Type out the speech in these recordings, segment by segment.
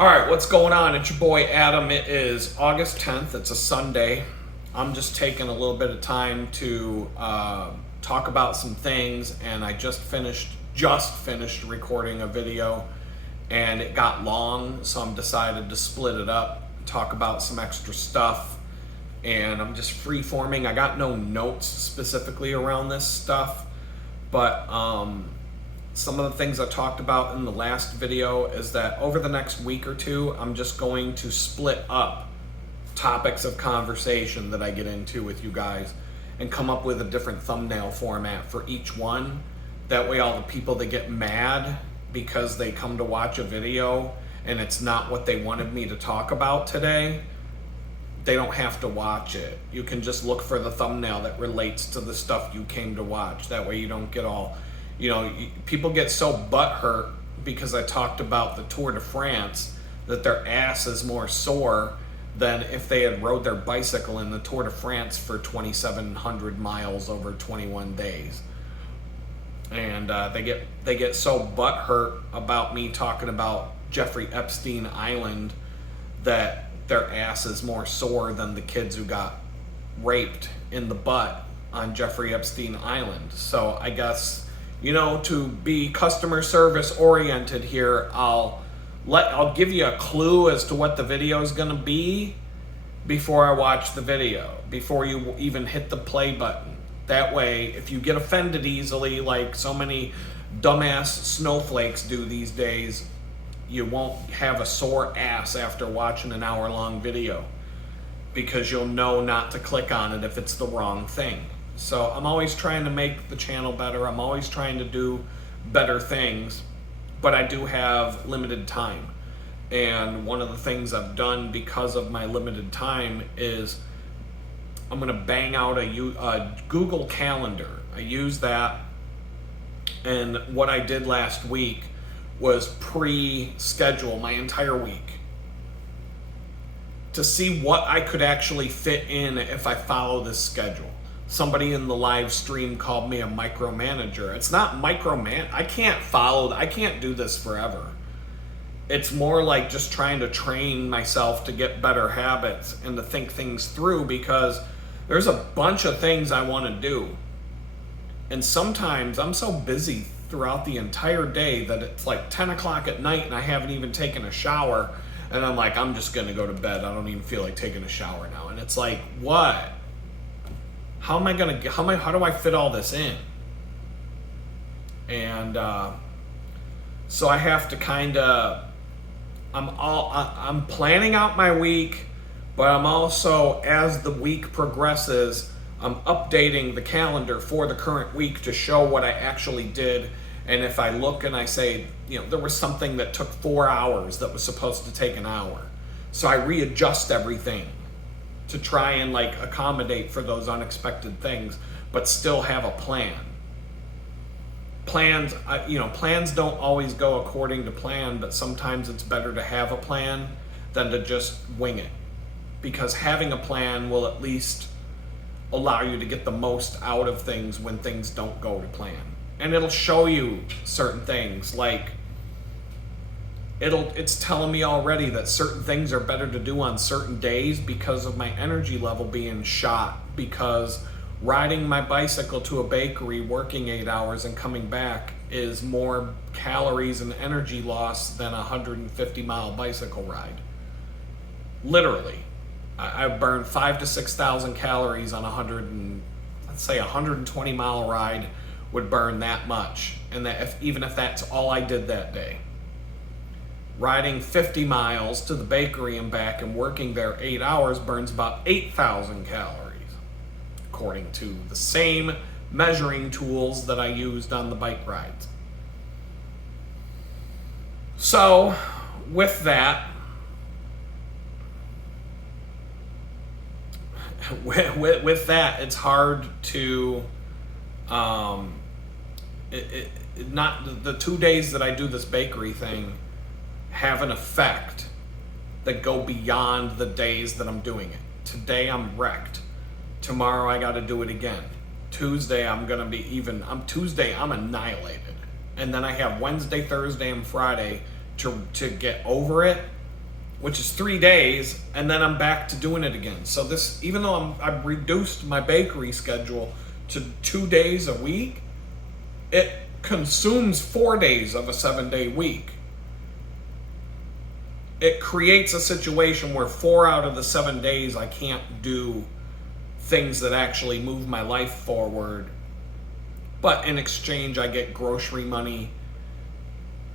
All right, what's going on? It's your boy Adam. It is August 10th. It's a Sunday. I'm just taking a little bit of time to talk about some things, and I just finished recording a video, and it got long, so I'm decided to split it up, talk about some extra stuff, and I'm just free forming. I got no notes specifically around this stuff, but some of the things I talked about in the last video is that over the next week or two, I'm just going to split up topics of conversation that I get into with you guys and come up with a different thumbnail format for each one. That way all the people that get mad because they come to watch a video and it's not what they wanted me to talk about today, they don't have to watch it. You can just look for the thumbnail that relates to the stuff you came to watch. That way you don't get all... people get so butthurt because I talked about the Tour de France that their ass is more sore than if they had rode their bicycle in the Tour de France for 2,700 miles over 21 days. And they get so butthurt about me talking about Jeffrey Epstein Island that their ass is more sore than the kids who got raped in the butt on Jeffrey Epstein Island. So I guess... to be customer service oriented here, I'll give you a clue as to what the video is going to be before I watch the video, before you even hit the play button. That way, if you get offended easily, like so many dumbass snowflakes do these days, you won't have a sore ass after watching an hour-long video, because you'll know not to click on it if it's the wrong thing. So I'm always trying to make the channel better. I'm always trying to do better things, but I do have limited time. And one of the things I've done because of my limited time is I'm gonna bang out a Google Calendar. I use that, and what I did last week was pre-schedule my entire week to see what I could actually fit in if I follow this schedule. Somebody in the live stream called me a micromanager. It's not I can't do this forever. It's more like just trying to train myself to get better habits and to think things through, because there's a bunch of things I want to do. And sometimes I'm so busy throughout the entire day that it's like 10 o'clock at night and I haven't even taken a shower. And I'm like, I'm just going to go to bed. I don't even feel like taking a shower now. And it's like, what? How do I fit all this in? And so I have to I'm planning out my week, but I'm also, as the week progresses, I'm updating the calendar for the current week to show what I actually did. And if I look and I say, there was something that took 4 hours that was supposed to take an hour, so I readjust everything to try and accommodate for those unexpected things, but still have a plan. Plans don't always go according to plan, but sometimes it's better to have a plan than to just wing it, because having a plan will at least allow you to get the most out of things when things don't go to plan. And it'll show you certain things, like it's telling me already that certain things are better to do on certain days because of my energy level being shot, because riding my bicycle to a bakery, working 8 hours and coming back is more calories and energy loss than a 150-mile bicycle ride. Literally. I burn 5,000 to 6,000 calories on let's say 120-mile ride would burn that much. And that even if that's all I did that day. Riding 50 miles to the bakery and back and working there 8 hours burns about 8,000 calories, according to the same measuring tools that I used on the bike rides. So, with that, it's hard to, not the 2 days that I do this bakery thing have an effect that go beyond the days that I'm doing it. Today I'm wrecked. Tomorrow I got to do it again. Tuesday I'm annihilated. And then I have Wednesday, Thursday, and Friday to get over it which is 3 days, and then I'm back to doing it again. So this, even though I've reduced my bakery schedule to 2 days a week, it consumes 4 days of a 7-day week. It creates a situation where 4 out of the 7 days I can't do things that actually move my life forward. But in exchange, I get grocery money.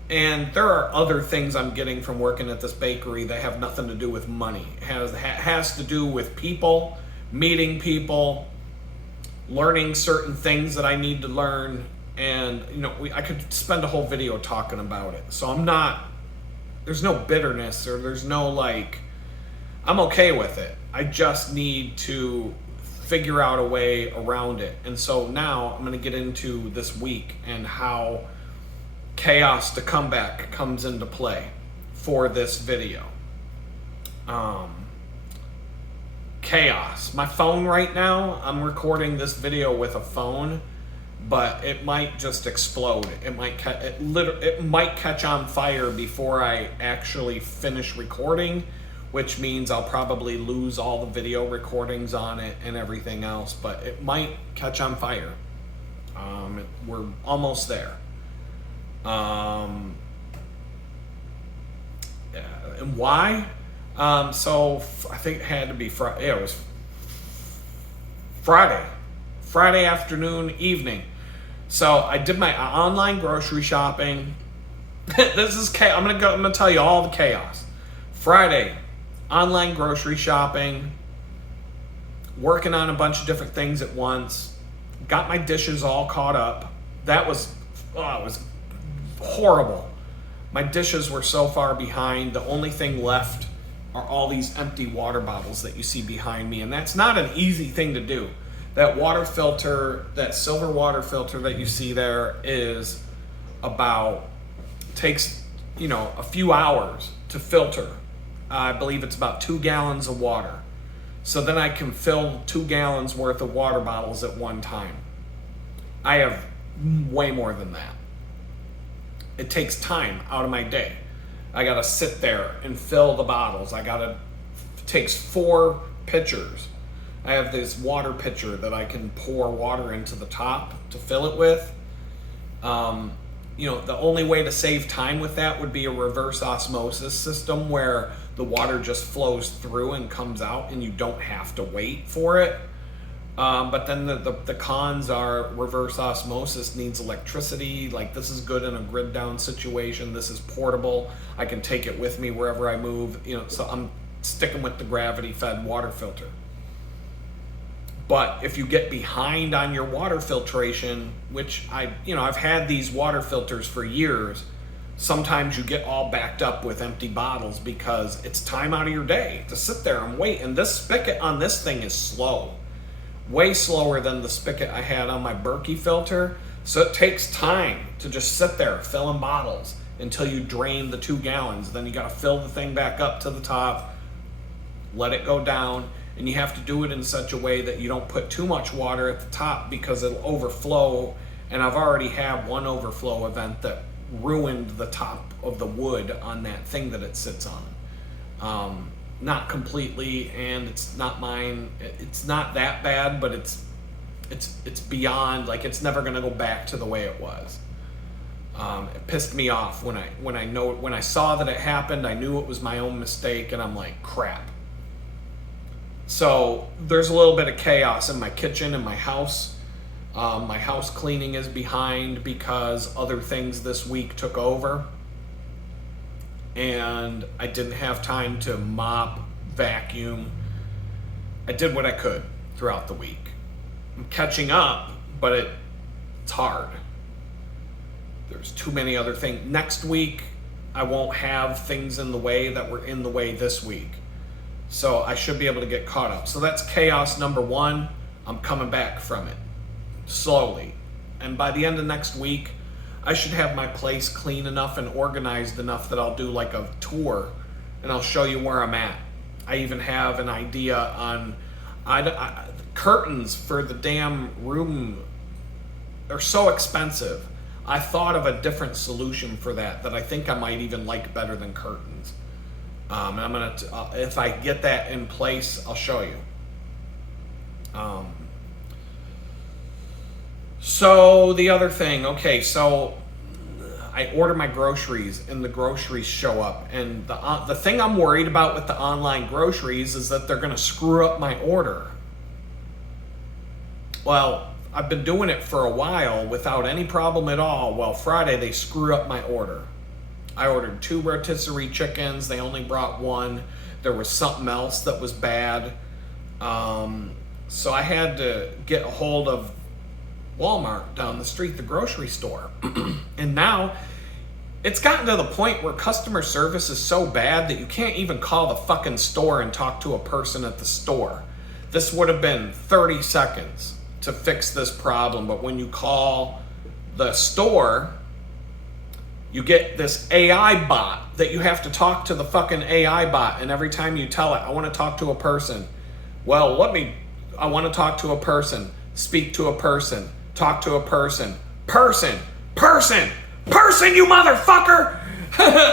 And there are other things I'm getting from working at this bakery that have nothing to do with money. It has to do with people, meeting people, learning certain things that I need to learn. And, I could spend a whole video talking about it. So there's no bitterness, or there's no I'm okay with it. I just need to figure out a way around it. And so now I'm going to get into this week and how Chaos to Comeback comes into play for this video. Chaos. My phone right now, I'm recording this video with a phone, but it might just explode. It might catch on fire before I actually finish recording, which means I'll probably lose all the video recordings on it and everything else, but it might catch on fire. We're almost there. And why? So I think it had to be Friday. Yeah, it was Friday afternoon, evening. So I did my online grocery shopping. This is I'm gonna tell you all the chaos. Friday, online grocery shopping, working on a bunch of different things at once. Got my dishes all caught up. That was it was horrible. My dishes were so far behind. The only thing left are all these empty water bottles that you see behind me, and that's not an easy thing to do. That water filter, that silver water filter that you see there takes a few hours to filter. I believe it's about 2 gallons of water. So then I can fill 2 gallons worth of water bottles at one time. I have way more than that. It takes time out of my day. I gotta sit there and fill the bottles. It takes 4 pitchers. I have this water pitcher that I can pour water into the top to fill it with. The only way to save time with that would be a reverse osmosis system where the water just flows through and comes out and you don't have to wait for it. But then the cons are reverse osmosis needs electricity. This is good in a grid down situation. This is portable. I can take it with me wherever I move. So I'm sticking with the gravity fed water filter. But if you get behind on your water filtration, which I've had these water filters for years, sometimes you get all backed up with empty bottles because it's time out of your day to sit there and wait. And this spigot on this thing is slow. Way slower than the spigot I had on my Berkey filter. So it takes time to just sit there filling bottles until you drain the 2 gallons. Then you got to fill the thing back up to the top, let it go down, and you have to do it in such a way that you don't put too much water at the top because it'll overflow. And I've already had one overflow event that ruined the top of the wood on that thing that it sits on. Not completely, and it's not mine. It's not that bad, but it's beyond, it's never gonna go back to the way it was. It pissed me off when I saw that it happened. I knew it was my own mistake, and I'm like, crap. So there's a little bit of chaos in my kitchen and my house. My house cleaning is behind because other things this week took over. And I didn't have time to mop, vacuum. I did what I could throughout the week. I'm catching up, but it's hard. There's too many other things. Next week, I won't have things in the way that were in the way this week. So I should be able to get caught up. So that's chaos number 1. I'm coming back from it slowly. And by the end of next week, I should have my place clean enough and organized enough that I'll do a tour and I'll show you where I'm at. I even have an idea on curtains for the damn room. They're so expensive. I thought of a different solution for that I think I might even like better than curtains. And I'm gonna, if I get that in place, I'll show you. So the other thing, okay, so I order my groceries and the groceries show up, and the thing I'm worried about with the online groceries is that they're gonna screw up my order. Well, I've been doing it for a while without any problem at all. Well, Friday they screw up my order. I ordered 2 rotisserie chickens. They only brought 1. There was something else that was bad. So I had to get a hold of Walmart down the street, the grocery store. And now it's gotten to the point where customer service is so bad that you can't even call the fucking store and talk to a person at the store. This would have been 30 seconds to fix this problem, but when you call the store, you get this AI bot that you have to talk to the fucking AI bot, and every time you tell it, I want to talk to a person. Well, I want to talk to a person, speak to a person, talk to a person, person, you motherfucker!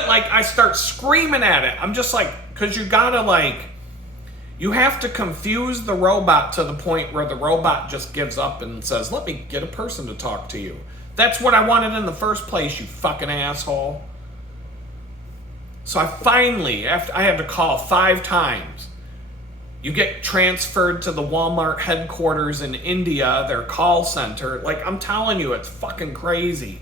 Like, I start screaming at it. I'm just like, because you gotta, like, you have to confuse the robot to the point where the robot just gives up and says, let me get a person to talk to you. That's what I wanted in the first place, you fucking asshole. So I finally, after I had to call 5 times, you get transferred to the Walmart headquarters in India, their call center. Like, I'm telling you, it's fucking crazy.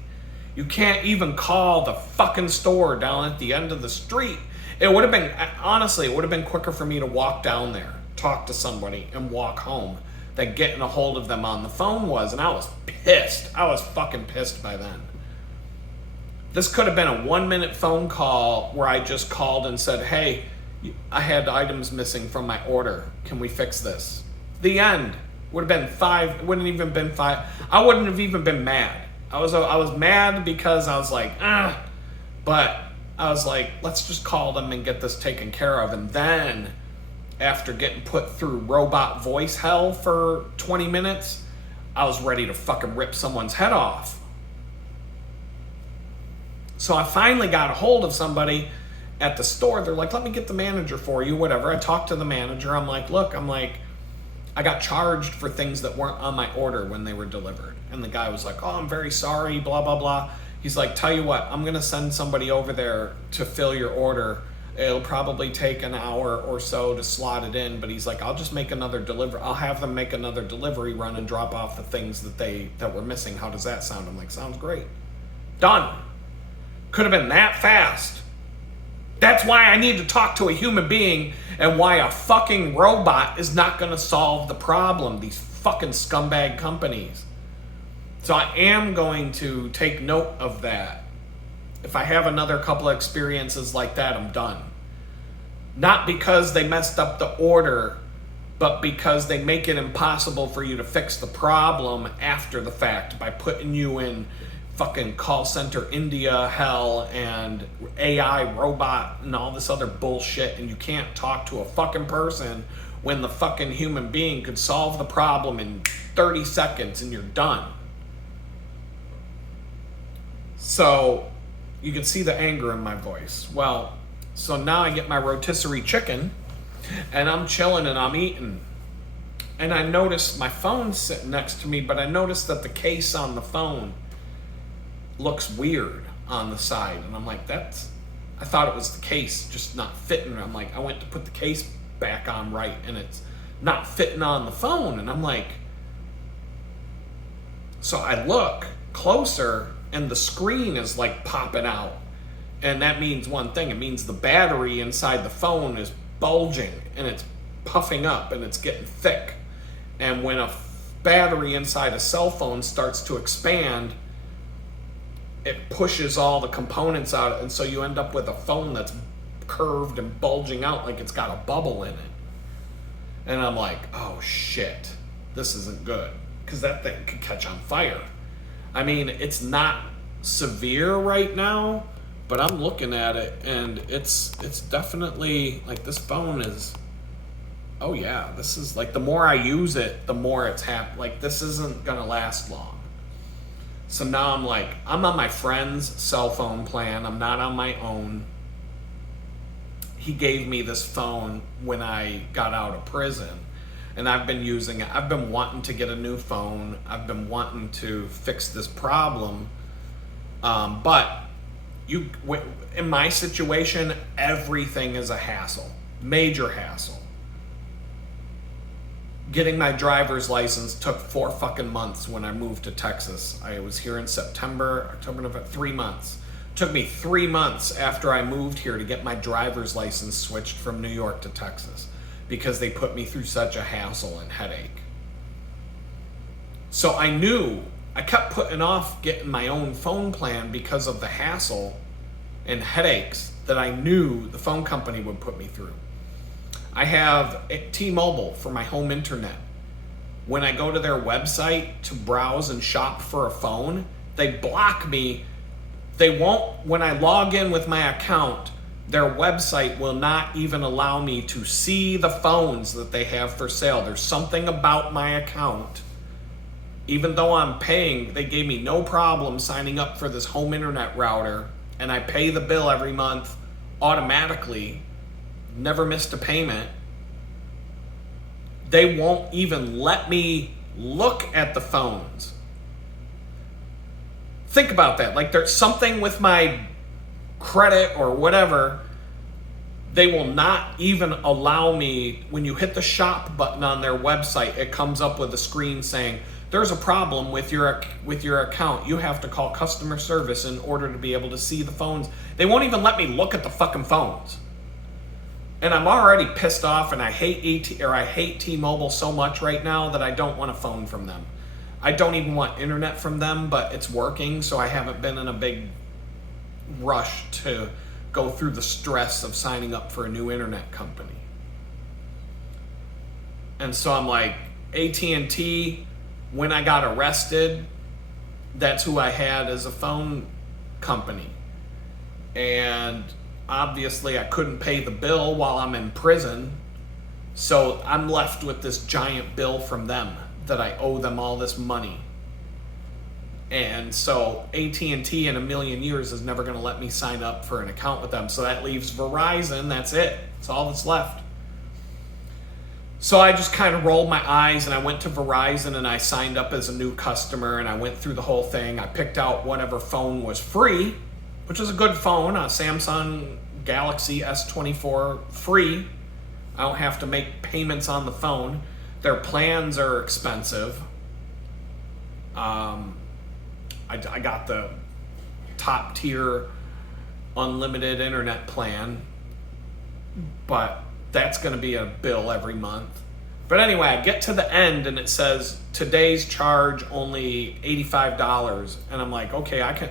You can't even call the fucking store down at the end of the street. It would have been, honestly, it would have been quicker for me to walk down there, talk to somebody, and walk home than getting a hold of them on the phone was. And I was pissed. I was fucking pissed by then. This could have been a 1-minute phone call where I just called and said, hey, I had items missing from my order. Can we fix this? The end. Would have been 5. It wouldn't even been 5. I wouldn't have even been mad. I was mad because I was like, but I was like, let's just call them and get this taken care of. And then, after getting put through robot voice hell for 20 minutes, I was ready to fucking rip someone's head off. So I finally got a hold of somebody at the store. They're like, let me get the manager for you, whatever. I talked to the manager. I'm like, look, I got charged for things that weren't on my order when they were delivered. And the guy was like, oh, I'm very sorry, blah, blah, blah. He's like, tell you what, I'm going to send somebody over there to fill your order. It'll probably take an hour or so to slot it in. But he's like, I'll just make another delivery. I'll have them make another delivery run and drop off the things that were missing. How does that sound? I'm like, sounds great. Done. Could have been that fast. That's why I need to talk to a human being, and why a fucking robot is not going to solve the problem. These fucking scumbag companies. So I am going to take note of that. If I have another couple of experiences like that, I'm done. Not because they messed up the order, but because they make it impossible for you to fix the problem after the fact by putting you in fucking call center India hell and AI robot and all this other bullshit, and you can't talk to a fucking person when the fucking human being could solve the problem in 30 seconds and you're done. So you can see the anger in my voice. Well, so now I get my rotisserie chicken and I'm chilling and I'm eating. And I noticed my phone's sitting next to me, but I noticed that the case on the phone looks weird on the side. And I'm like, I thought it was the case just not fitting. I'm like, I went to put the case back on right and it's not fitting on the phone. And I'm like, so I look closer and the screen is like popping out. And that means one thing. It means the battery inside the phone is bulging and it's puffing up and it's getting thick. And when a battery inside a cell phone starts to expand, it pushes all the components out, and so you end up with a phone that's curved and bulging out like it's got a bubble in it. And I'm like, oh shit, this isn't good, because that thing could catch on fire. I mean, it's not severe right now, but I'm looking at it and it's definitely like, this phone is, oh yeah, this is like, the more I use it, the more it's like, this isn't gonna last long. So now I'm like, I'm on my friend's cell phone plan. I'm not on my own. he gave me this phone when I got out of prison, and I've been using it. I've been wanting to get a new phone. I've been wanting to fix this problem, but in my situation, everything is a hassle, major hassle. Getting my driver's license took 4 fucking months when I moved to Texas. I was here in September, October, November, 3 months. Took me 3 months after I moved here to get my driver's license switched from New York to Texas because they put me through such a hassle and headache. So I kept putting off getting my own phone plan because of the hassle and headaches that I knew the phone company would put me through. I have T-Mobile for my home internet. When I go to their website to browse and shop for a phone, they block me. They won't, when I log in with my account, their website will not even allow me to see the phones that they have for sale. There's something about my account. Even though I'm paying, they gave me no problem signing up for this home internet router, and I pay the bill every month automatically. Never missed a payment. They won't even let me look at the phones. Think about that. Like there's something with my credit or whatever. They will not even allow me, when you hit the shop button on their website, it comes up with a screen saying, there's a problem with your account. You have to call customer service in order to be able to see the phones. They won't even let me look at the fucking phones. And I'm already pissed off, and I hate T-Mobile so much right now that I don't want a phone from them. I don't even want internet from them, but it's working, so I haven't been in a big rush to go through the stress of signing up for a new internet company. And so I'm like, AT&T, when I got arrested, that's who I had as a phone company. And obviously I couldn't pay the bill while I'm in prison, so I'm left with this giant bill from them that I owe them all this money. And so AT&T in a million years is never going to let me sign up for an account with them. So that leaves Verizon. That's it. That's all that's left. So I just kind of rolled my eyes and I went to Verizon and I signed up as a new customer and I went through the whole thing. I picked out whatever phone was free, which is a good phone, a Samsung Galaxy S24 free. I don't have to make payments on the phone. Their plans are expensive. I got the top tier unlimited internet plan, but that's going to be a bill every month. But anyway, I get to the end and it says today's charge only $85, and I'm like, okay, I can.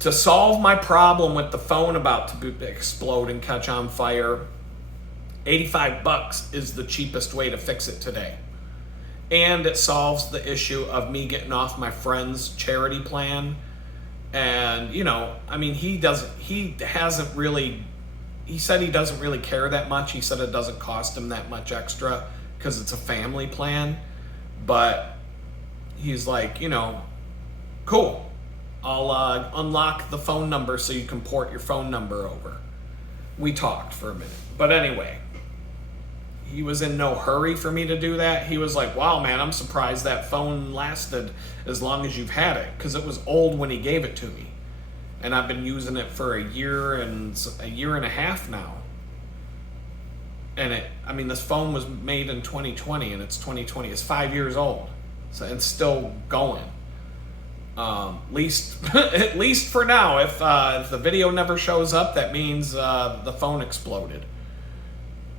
To solve my problem with the phone about to explode and catch on fire, $85 is the cheapest way to fix it today. And it solves the issue of me getting off my friend's charity plan. And, you know, I mean, he said he doesn't really care that much. He said it doesn't cost him that much extra because it's a family plan. But he's like, you know, cool. I'll unlock the phone number so you can port your phone number over. We talked for a minute. But anyway, he was in no hurry for me to do that. He was like, wow, man, I'm surprised that phone lasted as long as you've had it, because it was old when he gave it to me. And I've been using it for a year and a half now. And this phone was made in 2020 and it's 2020. It's 5 years old. So it's still going. At least for now. If the video never shows up, that means the phone exploded.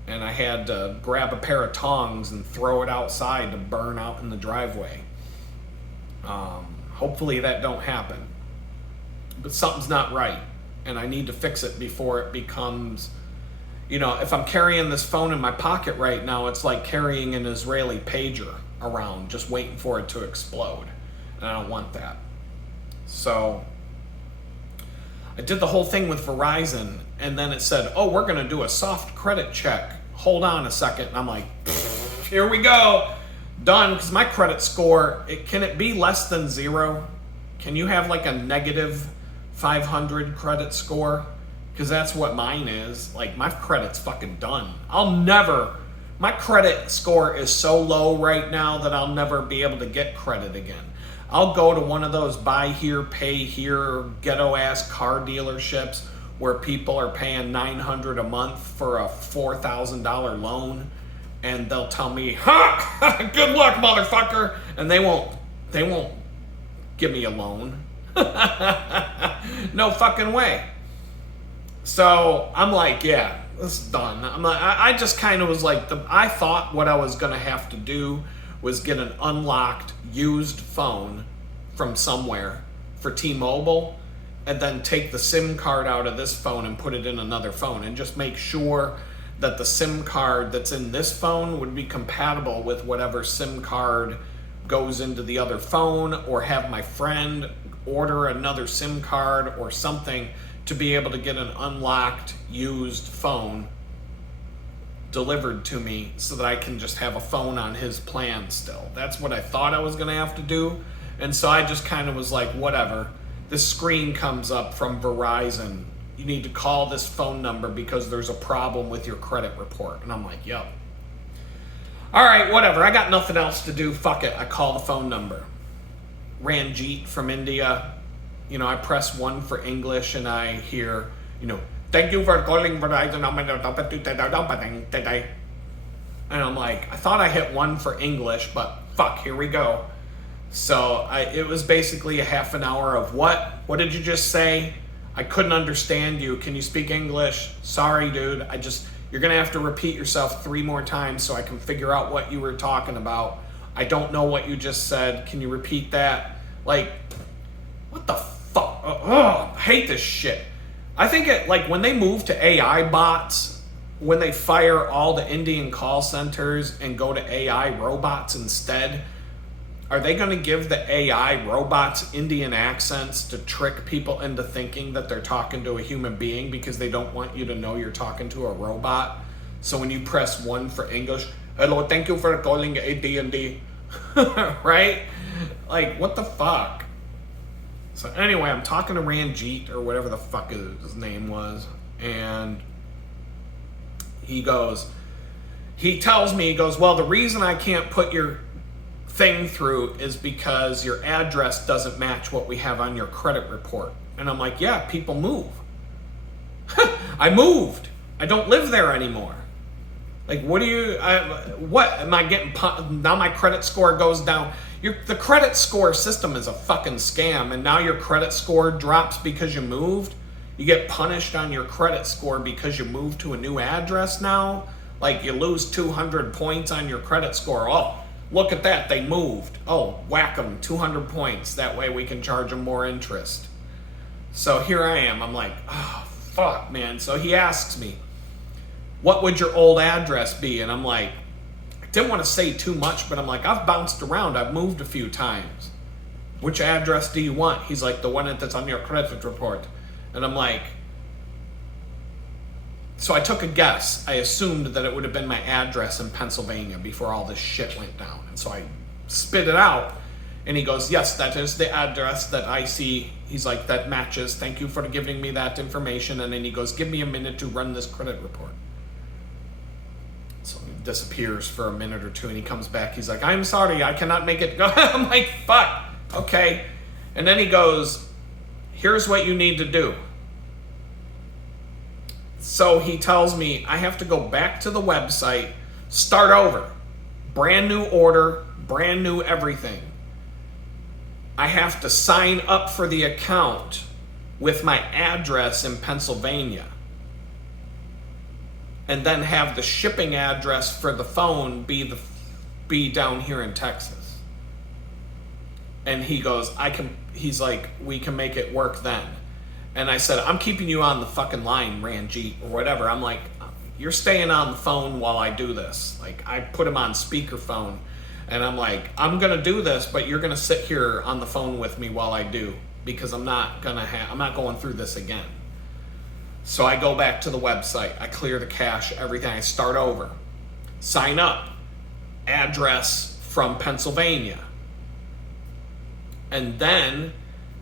And I had to grab a pair of tongs and throw it outside to burn out in the driveway. Hopefully that don't happen. But something's not right, and I need to fix it before it becomes, you know, if I'm carrying this phone in my pocket right now, it's like carrying an Israeli pager around, just waiting for it to explode. And I don't want that. So I did the whole thing with Verizon, and then it said, oh, we're going to do a soft credit check. Hold on a second. And I'm like, here we go. Done, because my credit score, can it be less than 0? Can you have like a negative 500 credit score? because that's what mine is. Like, my credit's fucking done. My credit score is so low right now that I'll never be able to get credit again. I'll go to one of those buy here, pay here, ghetto ass car dealerships where people are paying $900 a month for a $4,000 loan, and they'll tell me, "Ha, good luck, motherfucker," and they won't give me a loan. No fucking way. So I'm like, yeah, this is done. I just kind of was like, I thought what I was gonna have to do was get an unlocked used phone from somewhere for T-Mobile, and then take the SIM card out of this phone and put it in another phone, and just make sure that the SIM card that's in this phone would be compatible with whatever SIM card goes into the other phone, or have my friend order another SIM card or something to be able to get an unlocked used phone delivered to me so that I can just have a phone on his plan still. That's what I thought I was gonna have to do. And so I just kind of was like, whatever. This screen comes up from Verizon. You need to call this phone number because there's a problem with your credit report. And I'm like, yep. All right, whatever. I got nothing else to do. Fuck it. I call the phone number. Ranjit from India. You know, I press 1 for English and I hear, "Thank you for calling Verizon." And I'm like, I thought I hit 1 for English, but fuck, here we go. So it was basically a half an hour of what? What did you just say? I couldn't understand you. Can you speak English? Sorry, dude. You're gonna have to repeat yourself 3 more times so I can figure out what you were talking about. I don't know what you just said. Can you repeat that? Like, what the fuck? I hate this shit. I think when they move to AI bots, when they fire all the Indian call centers and go to AI robots instead, are they going to give the AI robots Indian accents to trick people into thinking that they're talking to a human being because they don't want you to know you're talking to a robot? So when you press 1 for English, "Hello, thank you for calling AT&T," right? Like, what the fuck? So anyway, I'm talking to Ranjit, or whatever the fuck his name was, and he tells me, well, the reason I can't put your thing through is because your address doesn't match what we have on your credit report. And I'm like, yeah, people move. I moved. I don't live there anymore. Like, what am I getting, now my credit score goes down. The credit score system is a fucking scam, and now your credit score drops because you moved. You get punished on your credit score because you moved to a new address now. Like, you lose 200 points on your credit score. Oh, look at that, they moved. Oh, whack them, 200 points. That way we can charge them more interest. So here I am. I'm like, oh, fuck, man. So he asks me, what would your old address be? And I'm like, I didn't want to say too much, but I'm like, I've bounced around. I've moved a few times. Which address do you want? He's like, the one that's on your credit report. And I'm like, so I took a guess. I assumed that it would have been my address in Pennsylvania before all this shit went down. And so I spit it out. And he goes, yes, that is the address that I see. He's like, that matches. Thank you for giving me that information. And then he goes, give me a minute to run this credit report. So he disappears for a minute or two and he comes back. He's like, I'm sorry, I cannot make it go. I'm like, fuck, okay. And then he goes, here's what you need to do. So he tells me I have to go back to the website, start over. Brand new order, brand new everything. I have to sign up for the account with my address in Pennsylvania. And then have the shipping address for the phone be down here in Texas. And he goes, he's like, we can make it work then. And I said, I'm keeping you on the fucking line, Ranjit, or whatever. I'm like, you're staying on the phone while I do this. Like, I put him on speakerphone. And I'm like, I'm going to do this, but you're going to sit here on the phone with me while I do. Because I'm not going through this again. So I go back to the website. I clear the cache, everything. I start over. Sign up. Address from Pennsylvania. And then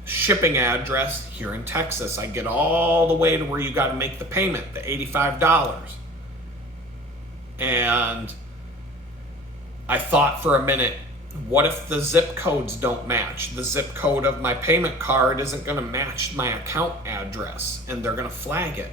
shipping address here in Texas. I get all the way to where you got to make the payment, the $85. And I thought for a minute, what if the zip codes don't match? The zip code of my payment card isn't going to match my account address, and they're going to flag it.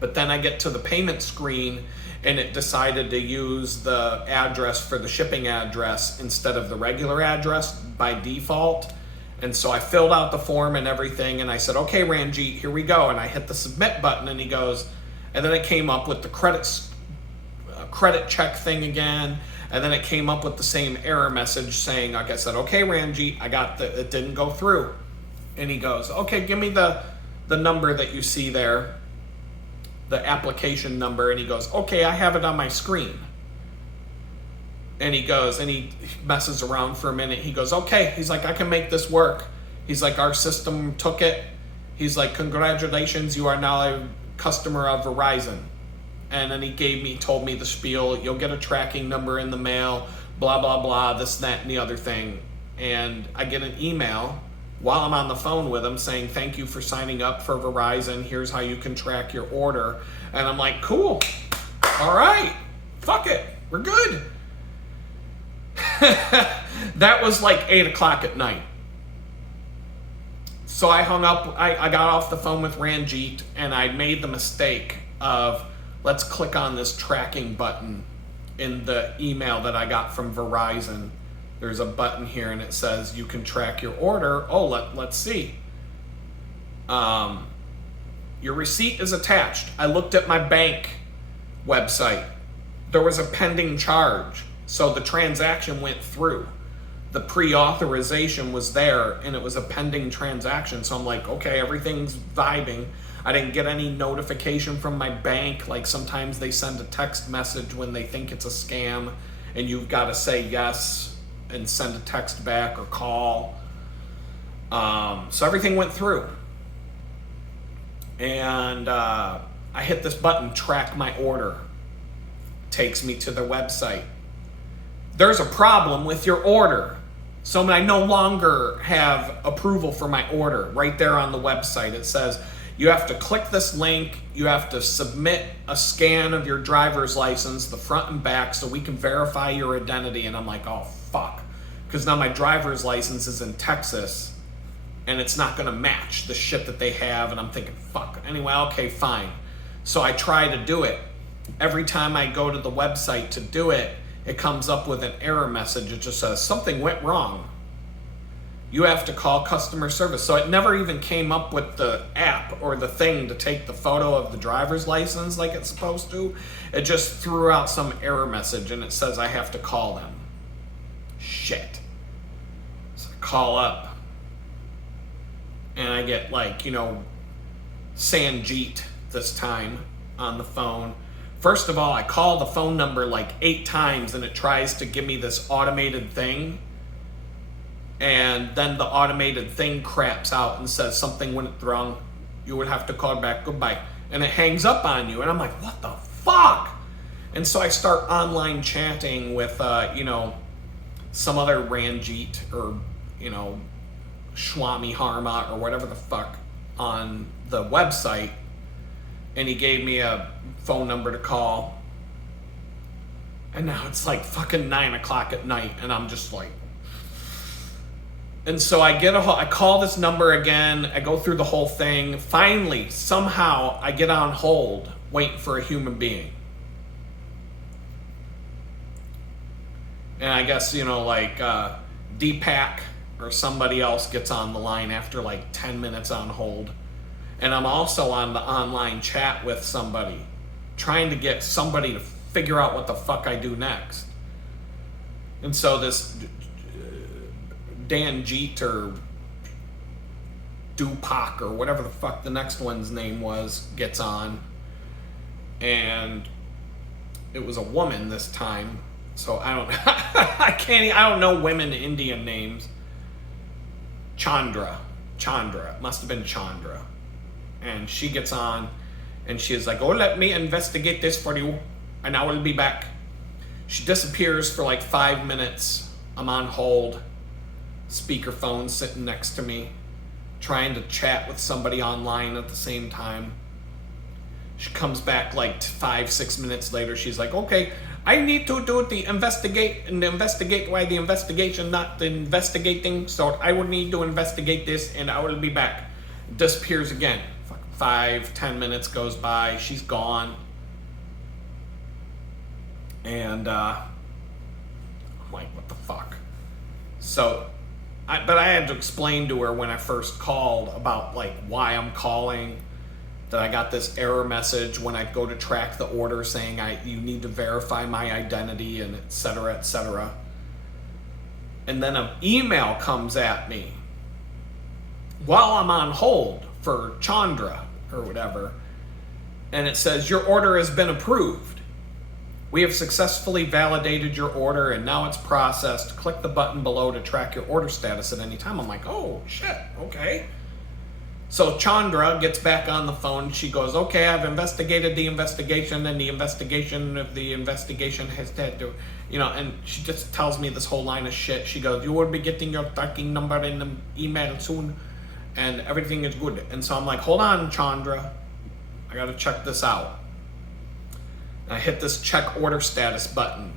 But then I get to the payment screen, and it decided to use the address for the shipping address instead of the regular address by default. And so I filled out the form and everything, and I said, okay, Ranjit, here we go. And I hit the submit button, and he goes, and then it came up with the credit check thing again. And then it came up with the same error message saying, like I said, okay, Ranjit, it didn't go through. And he goes, okay, give me the number that you see there, the application number. And he goes, okay, I have it on my screen. And he goes, and he messes around for a minute. He goes, okay. He's like, I can make this work. He's like, our system took it. He's like, congratulations, you are now a customer of Verizon. And then he told me the spiel, you'll get a tracking number in the mail, blah, blah, blah, this, that, and the other thing. And I get an email while I'm on the phone with him saying, thank you for signing up for Verizon. Here's how you can track your order. And I'm like, cool. All right. Fuck it. We're good. That was like 8 o'clock at night. So I hung up. I got off the phone with Ranjit, and I made the mistake of, let's click on this tracking button in the email that I got from Verizon. There's a button here and it says you can track your order. Oh, let's see. Your receipt is attached. I looked at my bank website. There was a pending charge. So the transaction went through. The pre-authorization was there and it was a pending transaction. So I'm like, okay, everything's vibing. I didn't get any notification from my bank. Like sometimes they send a text message when they think it's a scam and you've got to say yes and send a text back or call. So everything went through. And I hit this button, track my order. Takes me to the website. There's a problem with your order. So I no longer have approval for my order. Right there on the website, it says, you have to click this link, you have to submit a scan of your driver's license, the front and back, so we can verify your identity. And I'm like, oh, fuck. Because now my driver's license is in Texas, and it's not going to match the shit that they have. And I'm thinking, fuck. Anyway, okay, fine. So I try to do it. Every time I go to the website to do it, it comes up with an error message. It just says, something went wrong. You have to call customer service. So it never even came up with the app or the thing to take the photo of the driver's license like it's supposed to. It just threw out some error message and it says I have to call them. Shit. So I call up and I get Sanjeet this time on the phone. First of all, I call the phone number like 8 times and it tries to give me this automated thing. And then the automated thing craps out and says something went wrong. You would have to call back. Goodbye. And it hangs up on you. And I'm like, what the fuck? And so I start online chatting with, some other Ranjit or, Swami Harma or whatever the fuck on the website. And he gave me a phone number to call. And now it's like fucking 9 o'clock at night. And I'm just like, and so I call this number again. I go through the whole thing. Finally, somehow, I get on hold, waiting for a human being. And I guess, Deepak or somebody else gets on the line after like 10 minutes on hold. And I'm also on the online chat with somebody, trying to get somebody to figure out what the fuck I do next. And so this Danjeet or Dupak or whatever the fuck the next one's name was gets on, and it was a woman this time. So I don't know women Indian names. Chandra, it must have been Chandra, and she gets on, and she is like, "Oh, let me investigate this for you, and I will be back." She disappears for like 5 minutes. I'm on hold. Speakerphone sitting next to me. trying to chat with somebody online at the same time. She comes back like 5-6 minutes later. She's like, okay, I need to do the investigate why the investigation, not the investigating. So I would need to investigate this and I will be back. Disappears again. 5-10 minutes goes by. She's gone. And I'm like, what the fuck? So, but I had to explain to her when I first called about like why I'm calling, that I got this error message when I go to track the order saying you need to verify my identity and et cetera, et cetera. And then an email comes at me while I'm on hold for Chandra or whatever, and it says, your order has been approved. We have successfully validated your order and now it's processed. Click the button below to track your order status at any time. I'm like, oh shit, okay. So Chandra gets back on the phone. She goes, okay, I've investigated the investigation and the investigation of the investigation has had to, and she just tells me this whole line of shit. She goes, you will be getting your tracking number in the email soon and everything is good. And so I'm like, hold on, Chandra. I got to check this out. And I hit this check order status button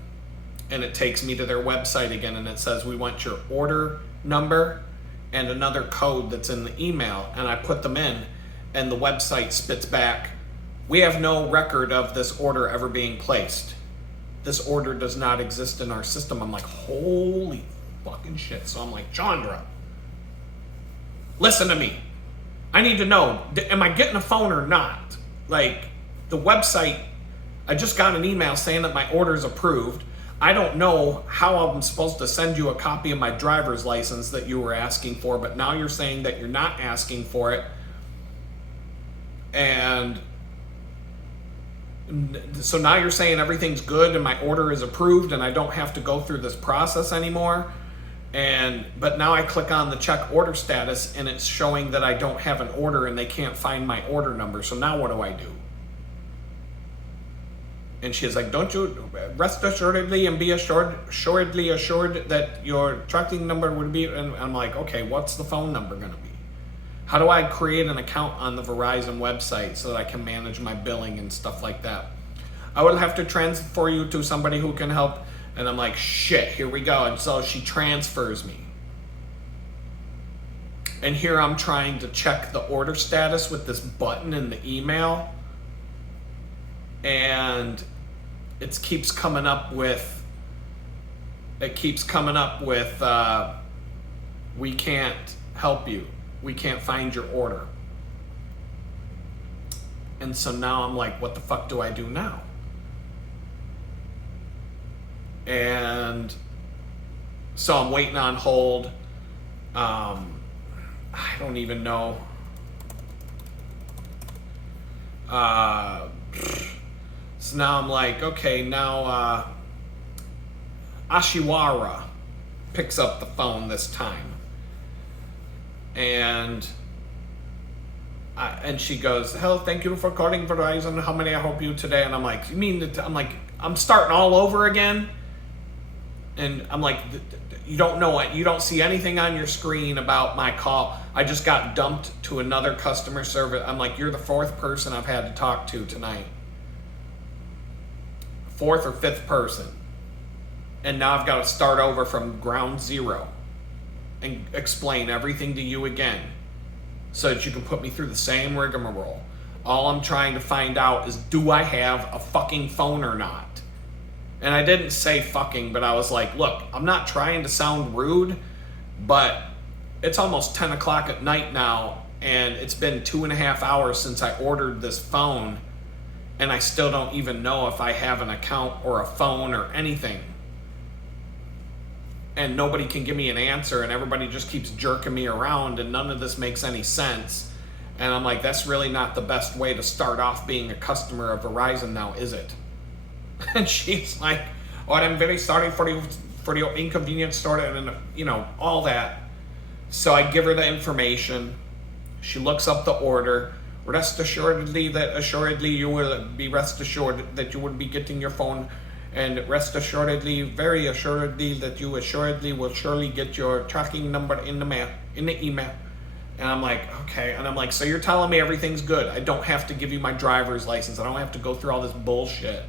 and it takes me to their website again and it says, we want your order number and another code that's in the email, and I put them in, and the website spits back, we have no record of this order ever being placed. This order does not exist in our system. I'm like, holy fucking shit. So I'm like, Chandra, listen to me. I need to know, am I getting a phone or not? Like, the website, I just got an email saying that my order is approved. I don't know how I'm supposed to send you a copy of my driver's license that you were asking for, but now you're saying that you're not asking for it. And so now you're saying everything's good and my order is approved and I don't have to go through this process anymore. But now I click on the check order status and it's showing that I don't have an order and they can't find my order number. So now what do I do? And she's like, don't you rest assuredly and be assuredly assured that your tracking number would be, and I'm like, okay, what's the phone number gonna be? How do I create an account on the Verizon website so that I can manage my billing and stuff like that? I will have to transfer you to somebody who can help. And I'm like, shit, here we go. And so she transfers me. And here I'm trying to check the order status with this button in the email. And it keeps coming up with, we can't help you. We can't find your order. And so now I'm like, what the fuck do I do now? And so I'm waiting on hold. I don't even know. So now I'm like, okay, now Ashiwara picks up the phone this time. And she goes, hello, thank you for calling Verizon. How may I help you today? And I'm like, you mean that? I'm like, I'm starting all over again. And I'm like, you don't know it. You don't see anything on your screen about my call. I just got dumped to another customer service. I'm like, you're the fourth person I've had to talk to tonight. Fourth or fifth person. And now I've got to start over from ground zero and explain everything to you again so that you can put me through the same rigmarole. All I'm trying to find out is, do I have a fucking phone or not? And I didn't say fucking, but I was like, look, I'm not trying to sound rude, but it's almost 10 o'clock at night now, and it's been 2.5 hours since I ordered this phone, and I still don't even know if I have an account or a phone or anything. And nobody can give me an answer, and everybody just keeps jerking me around, and none of this makes any sense. And I'm like, that's really not the best way to start off being a customer of Verizon now, is it? And she's like, oh, I'm very sorry for your inconvenience, and all that. So I give her the information. She looks up the order. Rest assuredly you will be rest assured that you will be getting your phone, and rest assuredly, very assuredly, that you assuredly will surely get your tracking number in the email. And I'm like, okay. And I'm like, so you're telling me everything's good. I don't have to give you my driver's license. I don't have to go through all this bullshit.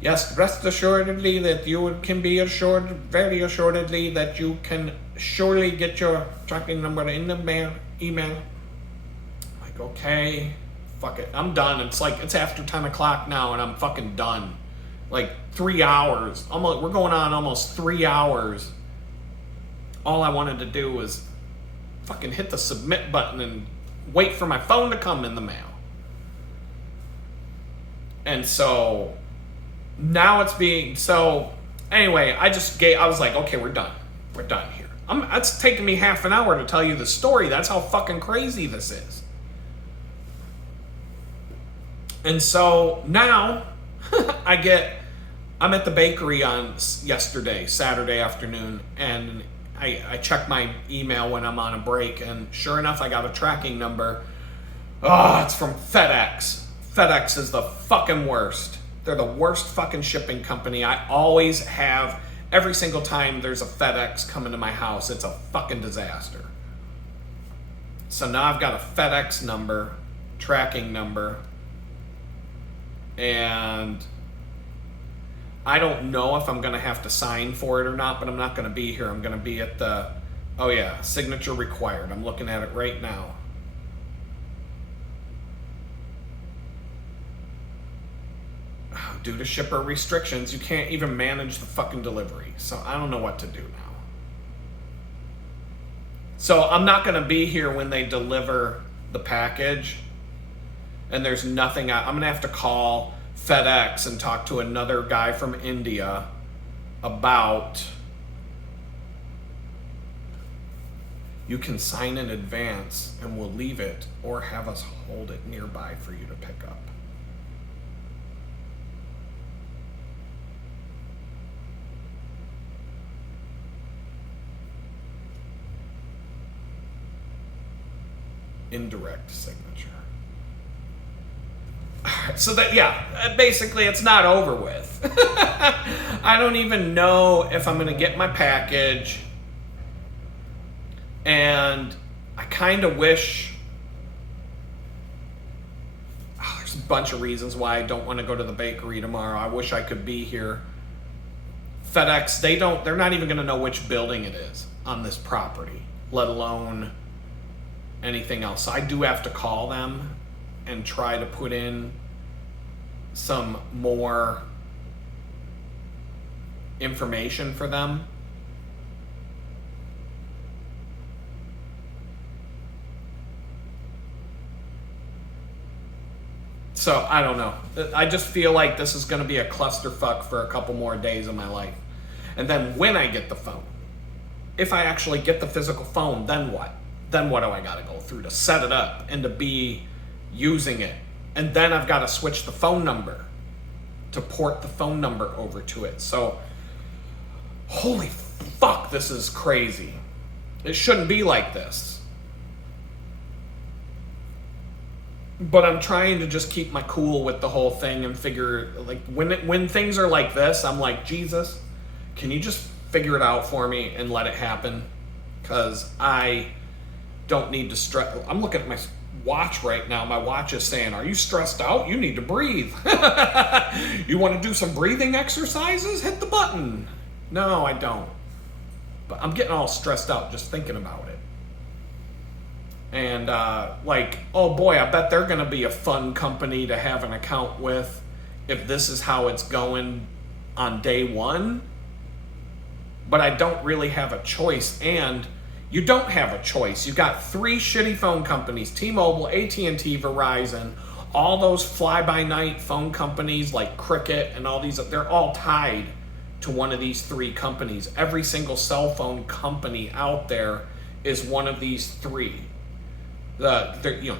Yes, rest assuredly that you can be assured, very assuredly, that you can surely get your tracking number in the email. I'm like, okay, fuck it. I'm done. It's like, it's after 10 o'clock now and I'm fucking done. Like 3 hours. We're going on almost 3 hours. All I wanted to do was fucking hit the submit button and wait for my phone to come in the mail. And so now it's being, so anyway, I was like, okay, we're done. We're done here. It's taken me half an hour to tell you the story. That's how fucking crazy this is. And so now I'm at the bakery on yesterday, Saturday afternoon, and I check my email when I'm on a break, and sure enough, I got a tracking number. Oh, it's from FedEx. FedEx is the fucking worst. They're the worst fucking shipping company. I always have, every single time there's a FedEx coming to my house, it's a fucking disaster. So now I've got a FedEx number, tracking number, and I don't know if I'm going to have to sign for it or not, but I'm not going to be here. I'm going to be at the, oh yeah, signature required. I'm looking at it right now. Due to shipper restrictions, you can't even manage the fucking delivery. So I don't know what to do now. So I'm not going to be here when they deliver the package. And there's nothing, I'm going to have to call FedEx and talk to another guy from India about, you can sign in advance and we'll leave it or have us hold it nearby for you to pick up. Indirect signature. So that, yeah, basically it's not over with. I don't even know if I'm going to get my package. And I kind of wish, there's a bunch of reasons why I don't want to go to the bakery tomorrow. I wish I could be here. FedEx, they're not even going to know which building it is on this property, let alone anything else. So I do have to call them and try to put in some more information for them. So I don't know. I just feel like this is going to be a clusterfuck for a couple more days of my life. And then when I get the phone, if I actually get the physical phone, then what? Then what do I got to go through to set it up and to be using it? And then I've got to switch the phone number to port the phone number over to it. So, holy fuck, this is crazy. It shouldn't be like this. But I'm trying to just keep my cool with the whole thing and figure, like, when things are like this, I'm like, Jesus, can you just figure it out for me and let it happen? Because I don't need to stress. I'm looking at my watch right now. My watch is saying, are you stressed out? You need to breathe. You want to do some breathing exercises? Hit the button. No, I don't. But I'm getting all stressed out just thinking about it. And like, oh boy, I bet they're going to be a fun company to have an account with if this is how it's going on day one. But I don't really have a choice. And you don't have a choice. You got 3 shitty phone companies, T-Mobile, AT&T, Verizon, all those fly-by-night phone companies like Cricket and all these, they're all tied to one of these 3 companies. Every single cell phone company out there is one of these 3.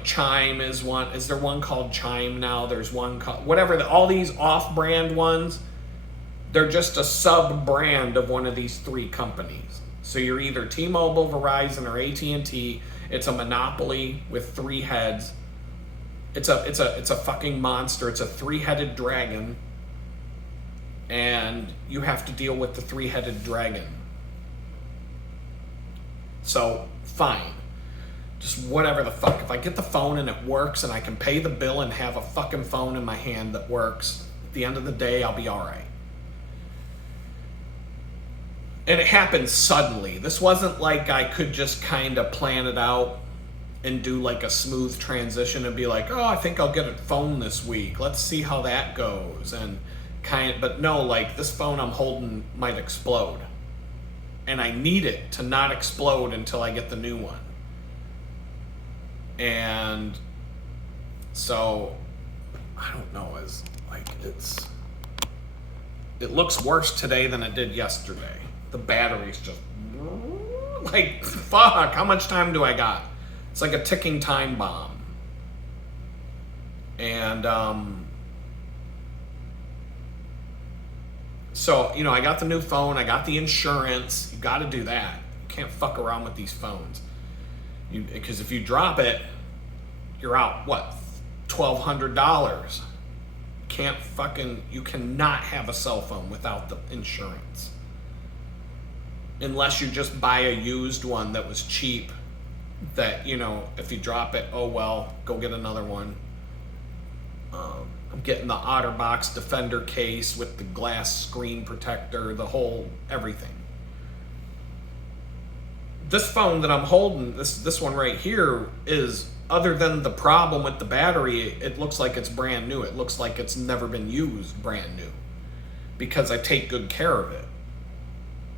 Chime is one. Is there one called Chime now? There's one called, whatever, all these off-brand ones, they're just a sub-brand of one of these 3 companies. So you're either T-Mobile, Verizon, or AT&T. It's a monopoly with 3 heads. It's a fucking monster. It's a 3-headed dragon. And you have to deal with the 3-headed dragon. So, fine. Just whatever the fuck. If I get the phone and it works and I can pay the bill and have a fucking phone in my hand that works, at the end of the day, I'll be all right. And it happened suddenly. This wasn't like I could just kind of plan it out and do like a smooth transition and be like, oh, I think I'll get a phone this week. Let's see how that goes. But no, like this phone I'm holding might explode. And I need it to not explode until I get the new one. And so, I don't know, it looks worse today than it did yesterday. The battery's just, like, fuck, how much time do I got? It's like a ticking time bomb. And, so, I got the new phone, I got the insurance. You gotta do that. You can't fuck around with these phones. Because if you drop it, you're out, what, $1,200. You cannot have a cell phone without the insurance. Unless you just buy a used one that was cheap, that, if you drop it, oh well, go get another one. I'm getting the OtterBox Defender case with the glass screen protector, the whole everything. This phone that I'm holding, this one right here, is, other than the problem with the battery, it looks like it's brand new. It looks like it's never been used brand new. Because I take good care of it.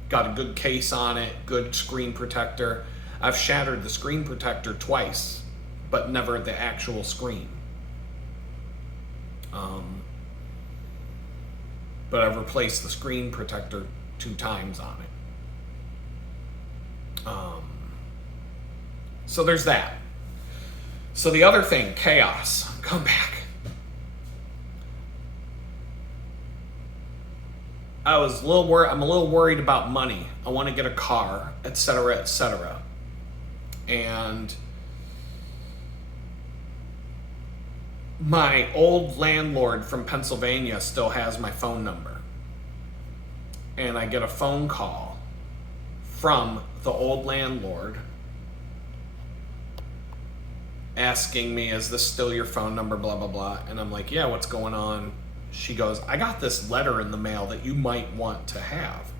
Got a good case on it, good screen protector. I've shattered the screen protector twice, but never the actual screen. But I've replaced the screen protector 2 times on it. So there's that. So the other thing, chaos. Come back. I'm a little worried about money. I want to get a car, etc., etc. And my old landlord from Pennsylvania still has my phone number. And I get a phone call from the old landlord asking me, is this still your phone number, blah, blah, blah. And I'm like, yeah, what's going on? She goes, I got this letter in the mail that you might want to have.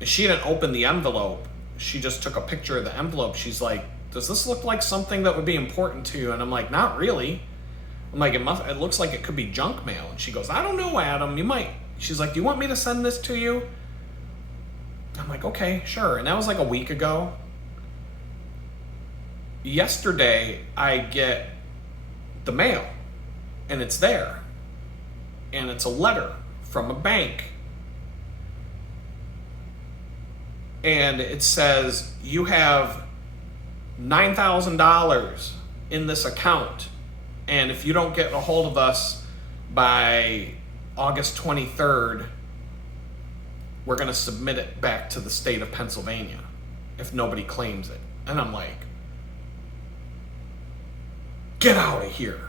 And she didn't open the envelope. She just took a picture of the envelope. She's like, does this look like something that would be important to you? And I'm like, not really. I'm like, it looks like it could be junk mail. And she goes, I don't know, Adam, you might. She's like, do you want me to send this to you? I'm like, okay, sure. And that was like a week ago. Yesterday, I get the mail, and it's there. And it's a letter from a bank. And it says, you have $9,000 in this account. And if you don't get a hold of us by August 23rd, we're going to submit it back to the state of Pennsylvania if nobody claims it. And I'm like, get out of here.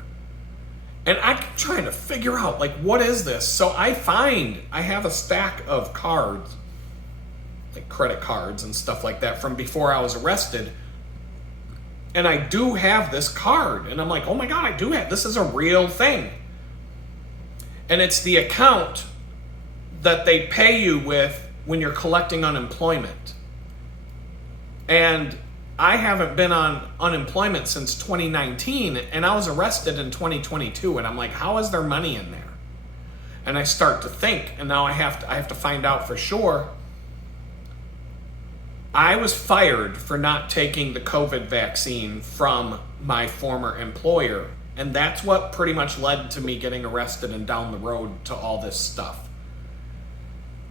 And I'm trying to figure out, like, what is this? So I have a stack of cards, like credit cards and stuff like that from before I was arrested. And I do have this card. And I'm like, oh my God, I do have, this is a real thing. And it's the account that they pay you with when you're collecting unemployment. And I haven't been on unemployment since 2019, and I was arrested in 2022, and I'm like, how is there money in there? And I start to think, and now I have to find out for sure. I was fired for not taking the COVID vaccine from my former employer, and that's what pretty much led to me getting arrested and down the road to all this stuff.